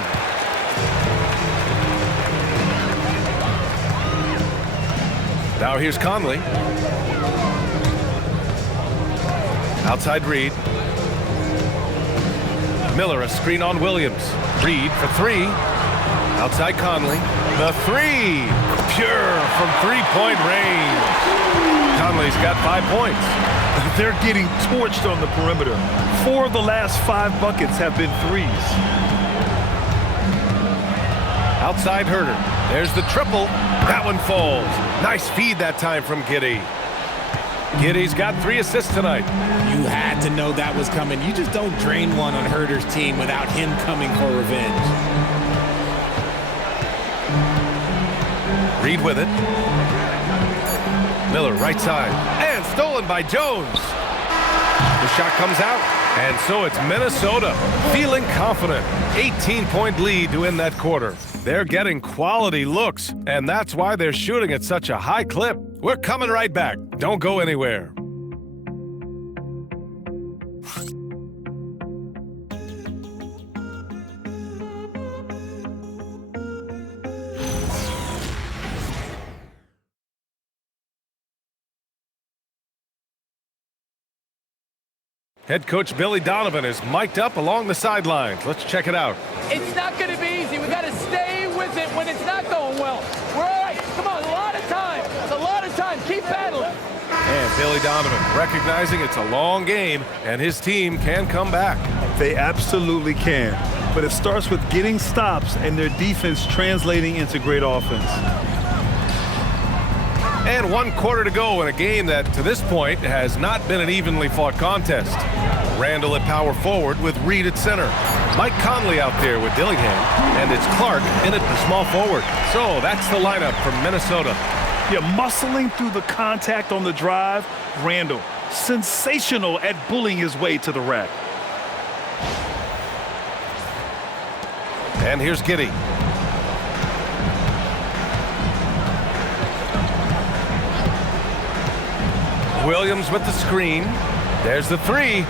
Now here's Conley. Outside Reed. Miller, a screen on Williams. Reed for 3. Outside Conley. The 3. Pure from three-point range. Conley's got 5 points. They're getting torched on the perimeter. 4 of the last 5 buckets have been threes. Outside Herter. There's the triple. That one falls. Nice feed that time from Giddey. Giddey's got 3 assists tonight. You had to know that was coming. You just don't drain one on Herter's team without him coming for revenge. Reed with it. Miller right side. And stolen by Jones. The shot comes out. And so it's Minnesota feeling confident. 18-point lead to end that quarter. They're getting quality looks, and that's why they're shooting at such a high clip. We're coming right back. Don't go anywhere. Head coach Billy Donovan is mic'd up along the sidelines. Let's check it out. It's not going to be easy. We got to stay with it when it's not going well. We're all right. Come on, a lot of time. It's a lot of time. Keep battling. And Billy Donovan recognizing it's a long game and his team can come back. They absolutely can. But it starts with getting stops and their defense translating into great offense. And 1 quarter to go in a game that, to this point, has not been an evenly fought contest. Randle at power forward with Reed at center. Mike Conley out there with Dillingham. And it's Clark in at the small forward. So that's the lineup from Minnesota. Yeah, muscling through the contact on the drive. Randle, sensational at bullying his way to the rack. And here's Giddey. Williams with the screen. There's the 3.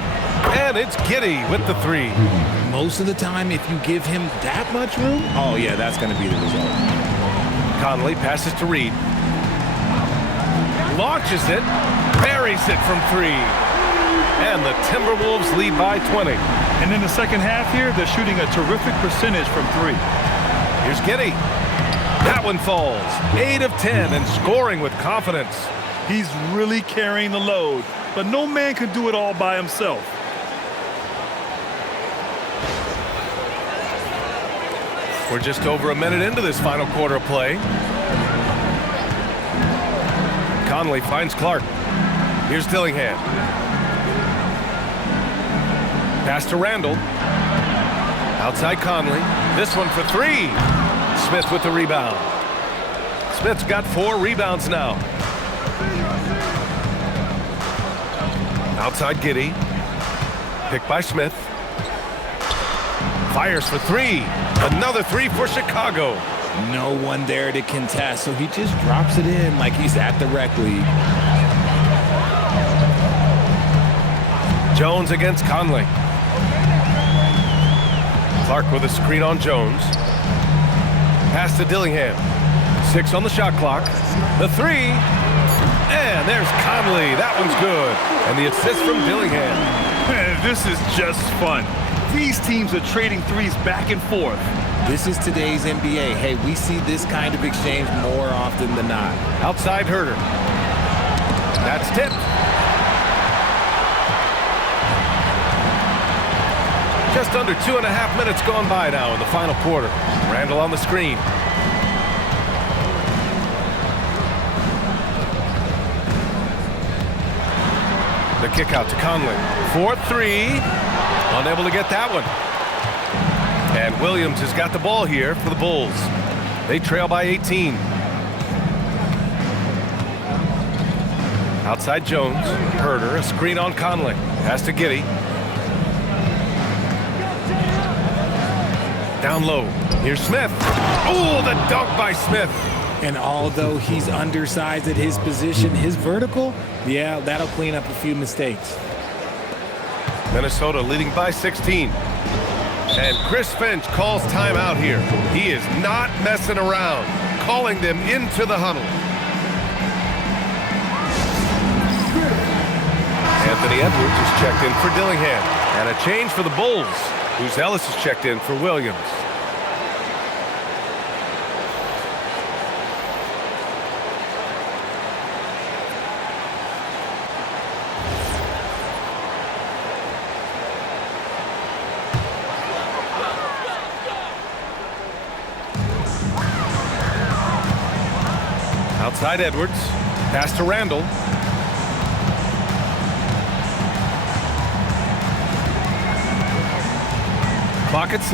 And it's Giddey with the 3. Most of the time, if you give him that much room, oh yeah, that's going to be the result. Conley passes to Reed. Launches it. Buries it from 3. And the Timberwolves lead by 20. And in the second half here, they're shooting a terrific percentage from 3. Here's Giddey. That one falls. 8 of 10 and scoring with confidence. He's really carrying the load, but no man can do it all by himself. We're just over a minute into this final quarter of play. Conley finds Clark. Here's Dillingham. Pass to Randle. Outside Conley. This one for three. Smith with the rebound. Smith's got 4 rebounds now. Outside Giddey. Picked by Smith. Fires for three. Another three for Chicago. No one there to contest, so he just drops it in like he's at the rec league. Jones against Conley. Clark with a screen on Jones. Pass to Dillingham. 6 on the shot clock. The three. And there's Conley. That one's good. And the assist from Dillingham. Man, this is just fun. These teams are trading threes back and forth. This is today's NBA. Hey, we see this kind of exchange more often than not. Outside Herter. That's tipped. Just under 2.5 minutes gone by now in the final quarter. Randle on the screen. The kick out to Conley. 4-3. Unable to get that one. And Williams has got the ball here for the Bulls. They trail by 18. Outside Jones. Herter, a screen on Conley. Pass to Giddey. Down low. Here's Smith. Oh, the dunk by Smith. And although he's undersized at his position, his vertical, yeah, that'll clean up a few mistakes. Minnesota leading by 16. And Chris Finch calls timeout here. He is not messing around, calling them into the huddle. Anthony Edwards is checked in for Dillingham. And a change for the Bulls. Buzelis is checked in for Williams. Outside Edwards. Pass to Randle. Clock at 6.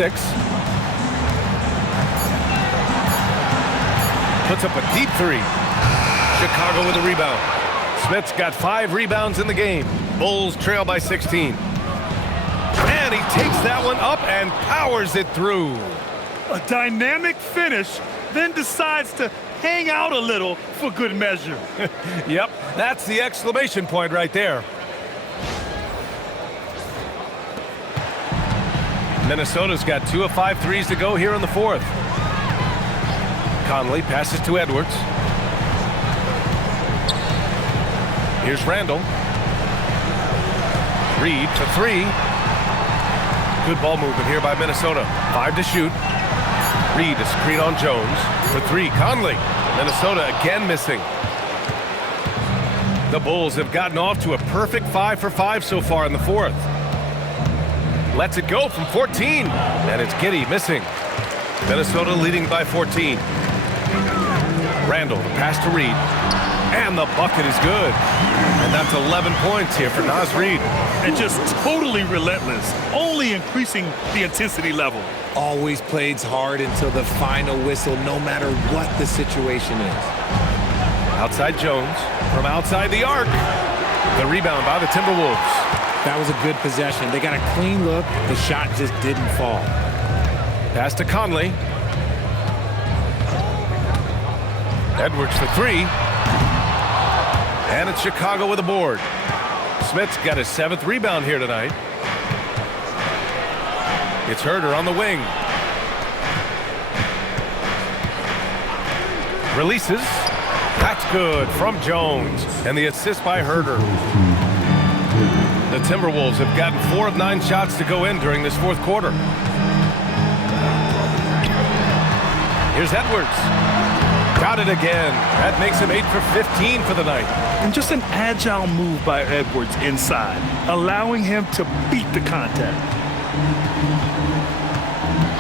Puts up a deep three. Chicago with a rebound. Smith's got 5 rebounds in the game. Bulls trail by 16. And he takes that one up and powers it through. A dynamic finish, then decides to hang out a little for good measure. Yep, that's the exclamation point right there. Minnesota's got 2 of 5 threes to go here in the fourth. Conley passes to Edwards. Here's Randle. Reed for 3. Good ball movement here by Minnesota. 5 to shoot. Reed a screen on Jones for 3. Conley. Minnesota again missing. The Bulls have gotten off to a perfect 5 for 5 so far in the fourth. Lets it go from 14. And it's Giddey missing. Minnesota leading by 14. Randle, the pass to Reed. And the bucket is good. And that's 11 points here for Naz Reid. And just totally relentless, only increasing the intensity level. Always plays hard until the final whistle, no matter what the situation is. Outside Jones, from outside the arc. The rebound by the Timberwolves. That was a good possession. They got a clean look. The shot just didn't fall. Pass to Conley. Edwards for 3. And it's Chicago with a board. Smith's got his 7th rebound here tonight. It's Herter on the wing. Releases. That's good from Jones. And the assist by Herter. The Timberwolves have gotten 4 of 9 shots to go in during this fourth quarter. Here's Edwards. Got it again. That makes him 8 for 15 for the night. And just an agile move by Edwards inside, allowing him to beat the contact.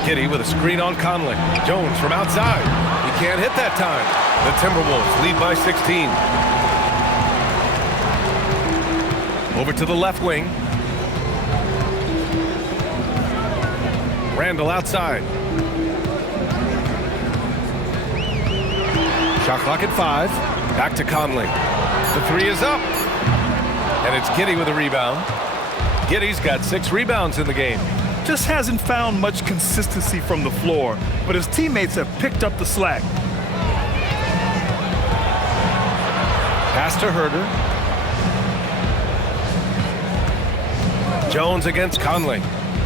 Giddey with a screen on Conley. Jones from outside. He can't hit that time. The Timberwolves lead by 16. Over to the left wing. Randle outside. Shot clock at 5. Back to Conley. The 3 is up. And it's Giddey with a rebound. Giddey's got 6 rebounds in the game. Just hasn't found much consistency from the floor, but his teammates have picked up the slack. Pass to Herder. Jones against Conley.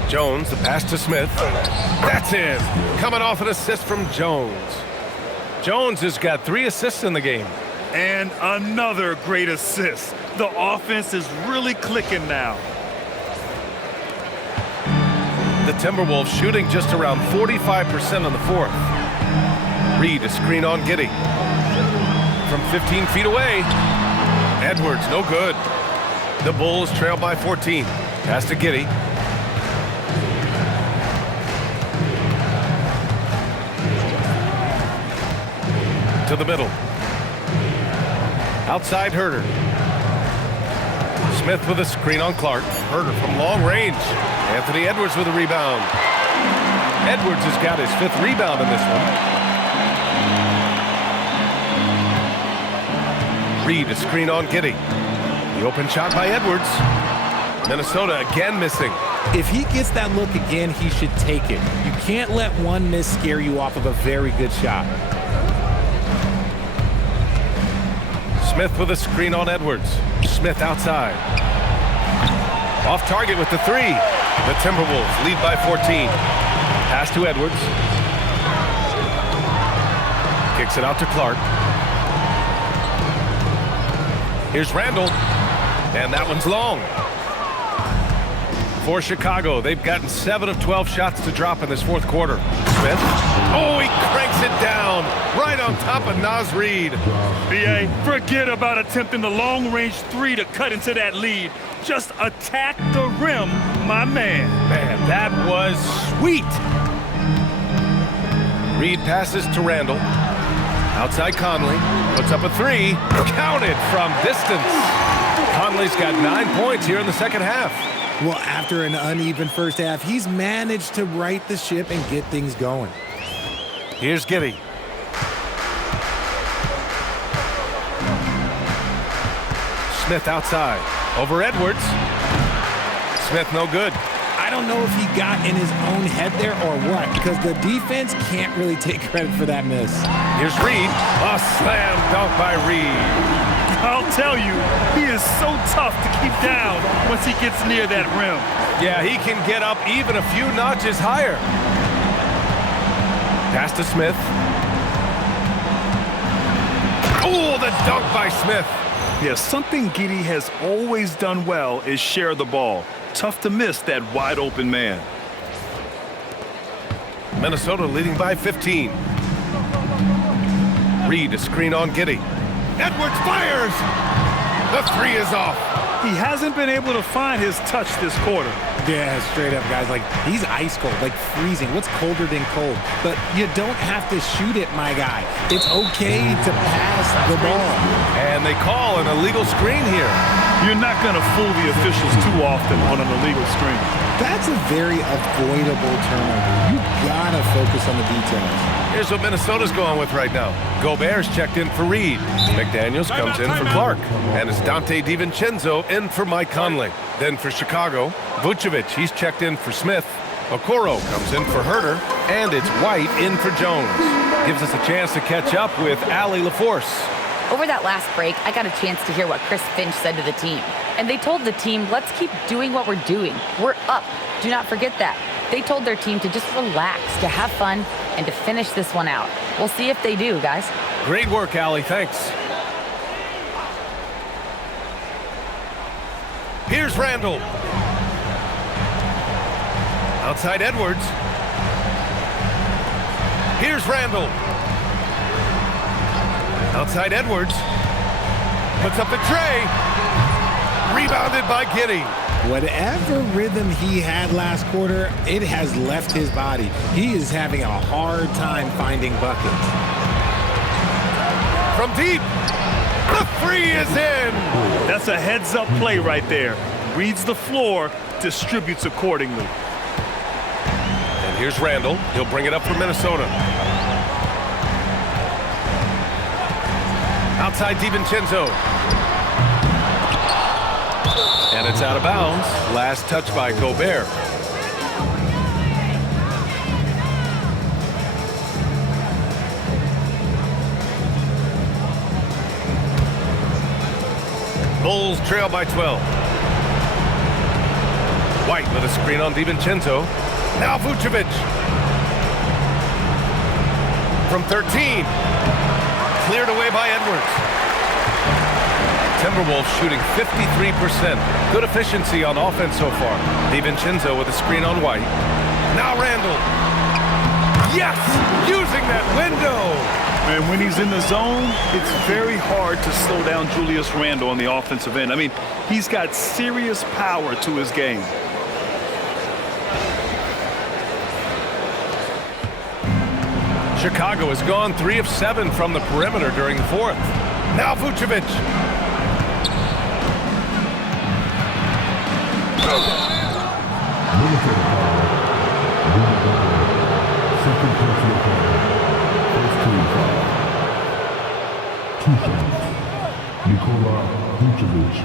Jones, the pass to Smith. That's in. Coming off an assist from Jones. Jones has got 3 assists in the game. And another great assist. The offense is really clicking now. The Timberwolves shooting just around 45% on the 4th. Reed, a screen on Giddey. From 15 feet away. Edwards, no good. The Bulls trail by 14. Pass to Giddey. To the middle. Outside Herder. Smith with a screen on Clark. Herder from long range. Anthony Edwards with a rebound. Edwards has got his 5th rebound in this one. Reed, a screen on Giddey. The open shot by Edwards. Minnesota again missing. If he gets that look again, he should take it. You can't let one miss scare you off of a very good shot. Smith with a screen on Edwards. Smith outside. Off target with the 3. The Timberwolves lead by 14. Pass to Edwards. Kicks it out to Clark. Here's Randle. And that one's long. For Chicago, they've gotten 7 of 12 shots to drop in this 4th quarter. Smith. Oh, he cranks it down right on top of Naz Reid. BA, forget about attempting the long-range 3 to cut into that lead. Just attack the rim, my man. Man, that was sweet. Reed passes to Randle. Outside Conley. Puts up a 3. Counted from distance. Conley's got 9 points here in the second half. Well, after an uneven first half, he's managed to right the ship and get things going. Here's Giddey. Smith outside. Over Edwards. Smith no good. I don't know if he got in his own head there or what, because the defense can't really take credit for that miss. Here's Reed. A slam dunk by Reed. I'll tell you, he is so tough to keep down once he gets near that rim. Yeah, he can get up even a few notches higher. Pass to Smith. Oh, the dunk by Smith. Yeah, something Giddey has always done well is share the ball. Tough to miss that wide open man. Minnesota leading by 15. Reed, a screen on Giddey. Edwards fires! The 3 is off. He hasn't been able to find his touch this quarter. Yeah, straight up, guys. Like, he's ice cold, like freezing. What's colder than cold? But you don't have to shoot it, my guy. It's okay to pass the ball. And they call an illegal screen here. You're not going to fool the officials too often on an illegal screen. That's a very avoidable turnover. You gotta focus on the details. Here's what Minnesota's going with right now. Gobert's checked in for Reed. McDaniels comes in for Clark. And it's Dante DiVincenzo in for Mike Conley. Then for Chicago, Vučević, he's checked in for Smith. Okoro comes in for Herder. And it's White in for Jones. Gives us a chance to catch up with Allie LaForce. Over that last break, I got a chance to hear what Chris Finch said to the team. And they told the team, let's keep doing what we're doing. We're up. Do not forget that. They told their team to just relax, to have fun, and to finish this one out. We'll see if they do, guys. Great work, Allie. Thanks. Here's Randle. Outside Edwards. Here's Randle. Outside Edwards. Puts up the tray. Rebounded by Giddey. Whatever rhythm he had last quarter, it has left his body. He is having a hard time finding buckets. From deep, the 3 is in. That's a heads-up play right there. Reads the floor, distributes accordingly. And Here's Randle. He'll bring it up for Minnesota. Outside DiVincenzo. And it's out of bounds. Last touch by Gobert. Bulls trail by 12. White with a screen on DiVincenzo. Now Vučević. From 13. Cleared away by Edwards. Timberwolves shooting 53%. Good efficiency on offense so far. DiVincenzo with a screen on White. Now Randle. Yes! Using that window! And when he's in the zone, it's very hard to slow down Julius Randle on the offensive end. I mean, he's got serious power to his game. Chicago has gone 3 of 7 from the perimeter during the fourth. Now Vučević. Second personal foul. First team foul. 2 shots. Nikola Vučević.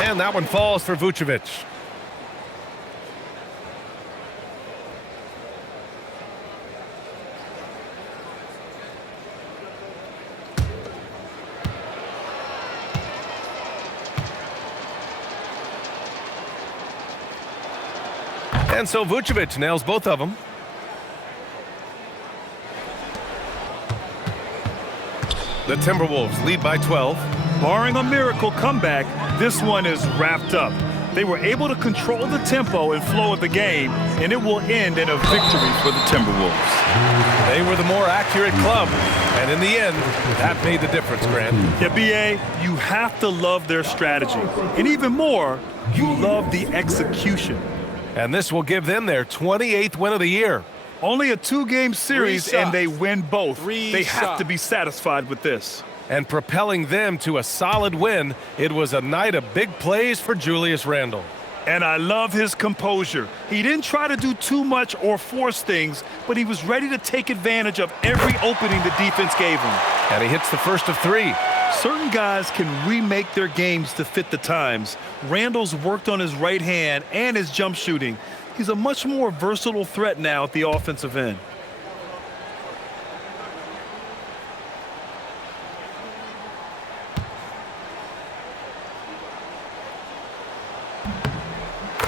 And that one falls for Vučević. And so Vučević nails both of them. The Timberwolves lead by 12. Barring a miracle comeback, this one is wrapped up. They were able to control the tempo and flow of the game, and it will end in a victory for the Timberwolves. They were the more accurate club, and in the end, that made the difference, Grant. Yeah, B.A., you have to love their strategy. And even more, you love the execution. And this will give them their 28th win of the year. Only a 2-game series, and they win both. They have shots. to be satisfied with this. And propelling them to a solid win, it was a night of big plays for Julius Randle. And I love his composure. He didn't try to do too much or force things, but he was ready to take advantage of every opening the defense gave him. And he hits the first of 3. Certain guys can remake their games to fit the times. Randle's worked on his right hand and his jump shooting. He's a much more versatile threat now at the offensive end.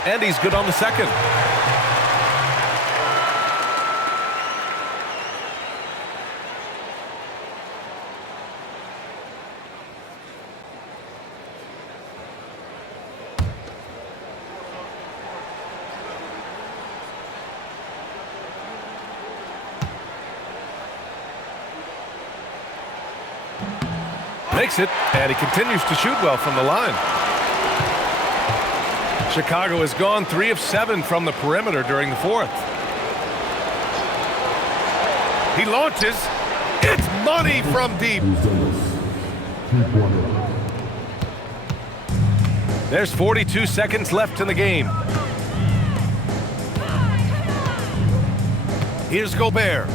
And he's good on the second. Makes it, and he continues to shoot well from the line. Chicago has gone 3 of 7 from the perimeter during the fourth. He launches. It's money from deep. There's 42 seconds left in the game. Here's Gobert.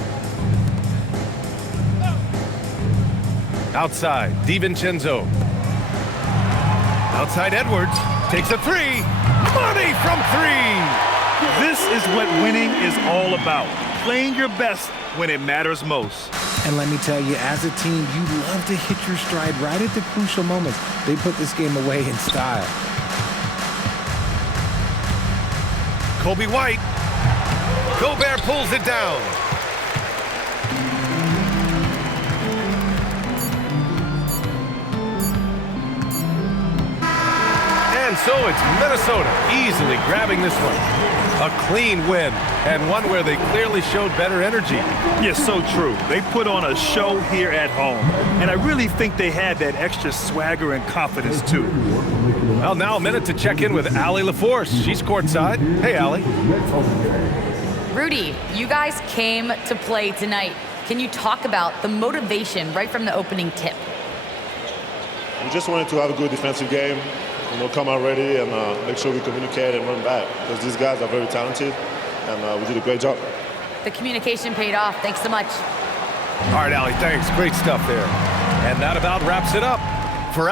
Outside, DiVincenzo. Outside Edwards. Takes a 3. Money from 3. This is what winning is all about. Playing your best when it matters most. And let me tell you, as a team, you love to hit your stride right at the crucial moments. They put this game away in style. Coby White. Gobert pulls it down. And so it's Minnesota easily grabbing this one. A clean win, and one where they clearly showed better energy. Yes, so true. They put on a show here at home, and I really think they had that extra swagger and confidence, too. Well, now a minute to check in with Allie LaForce. She's courtside. Hey, Allie. Rudy, you guys came to play tonight. Can you talk about the motivation right from the opening tip? We just wanted to have a good defensive game, come out ready and make sure we communicate and run back, because these guys are very talented, and we did a great job. The communication paid off. Thanks so much. All right, Allie, thanks. Great stuff there. And that about wraps it up for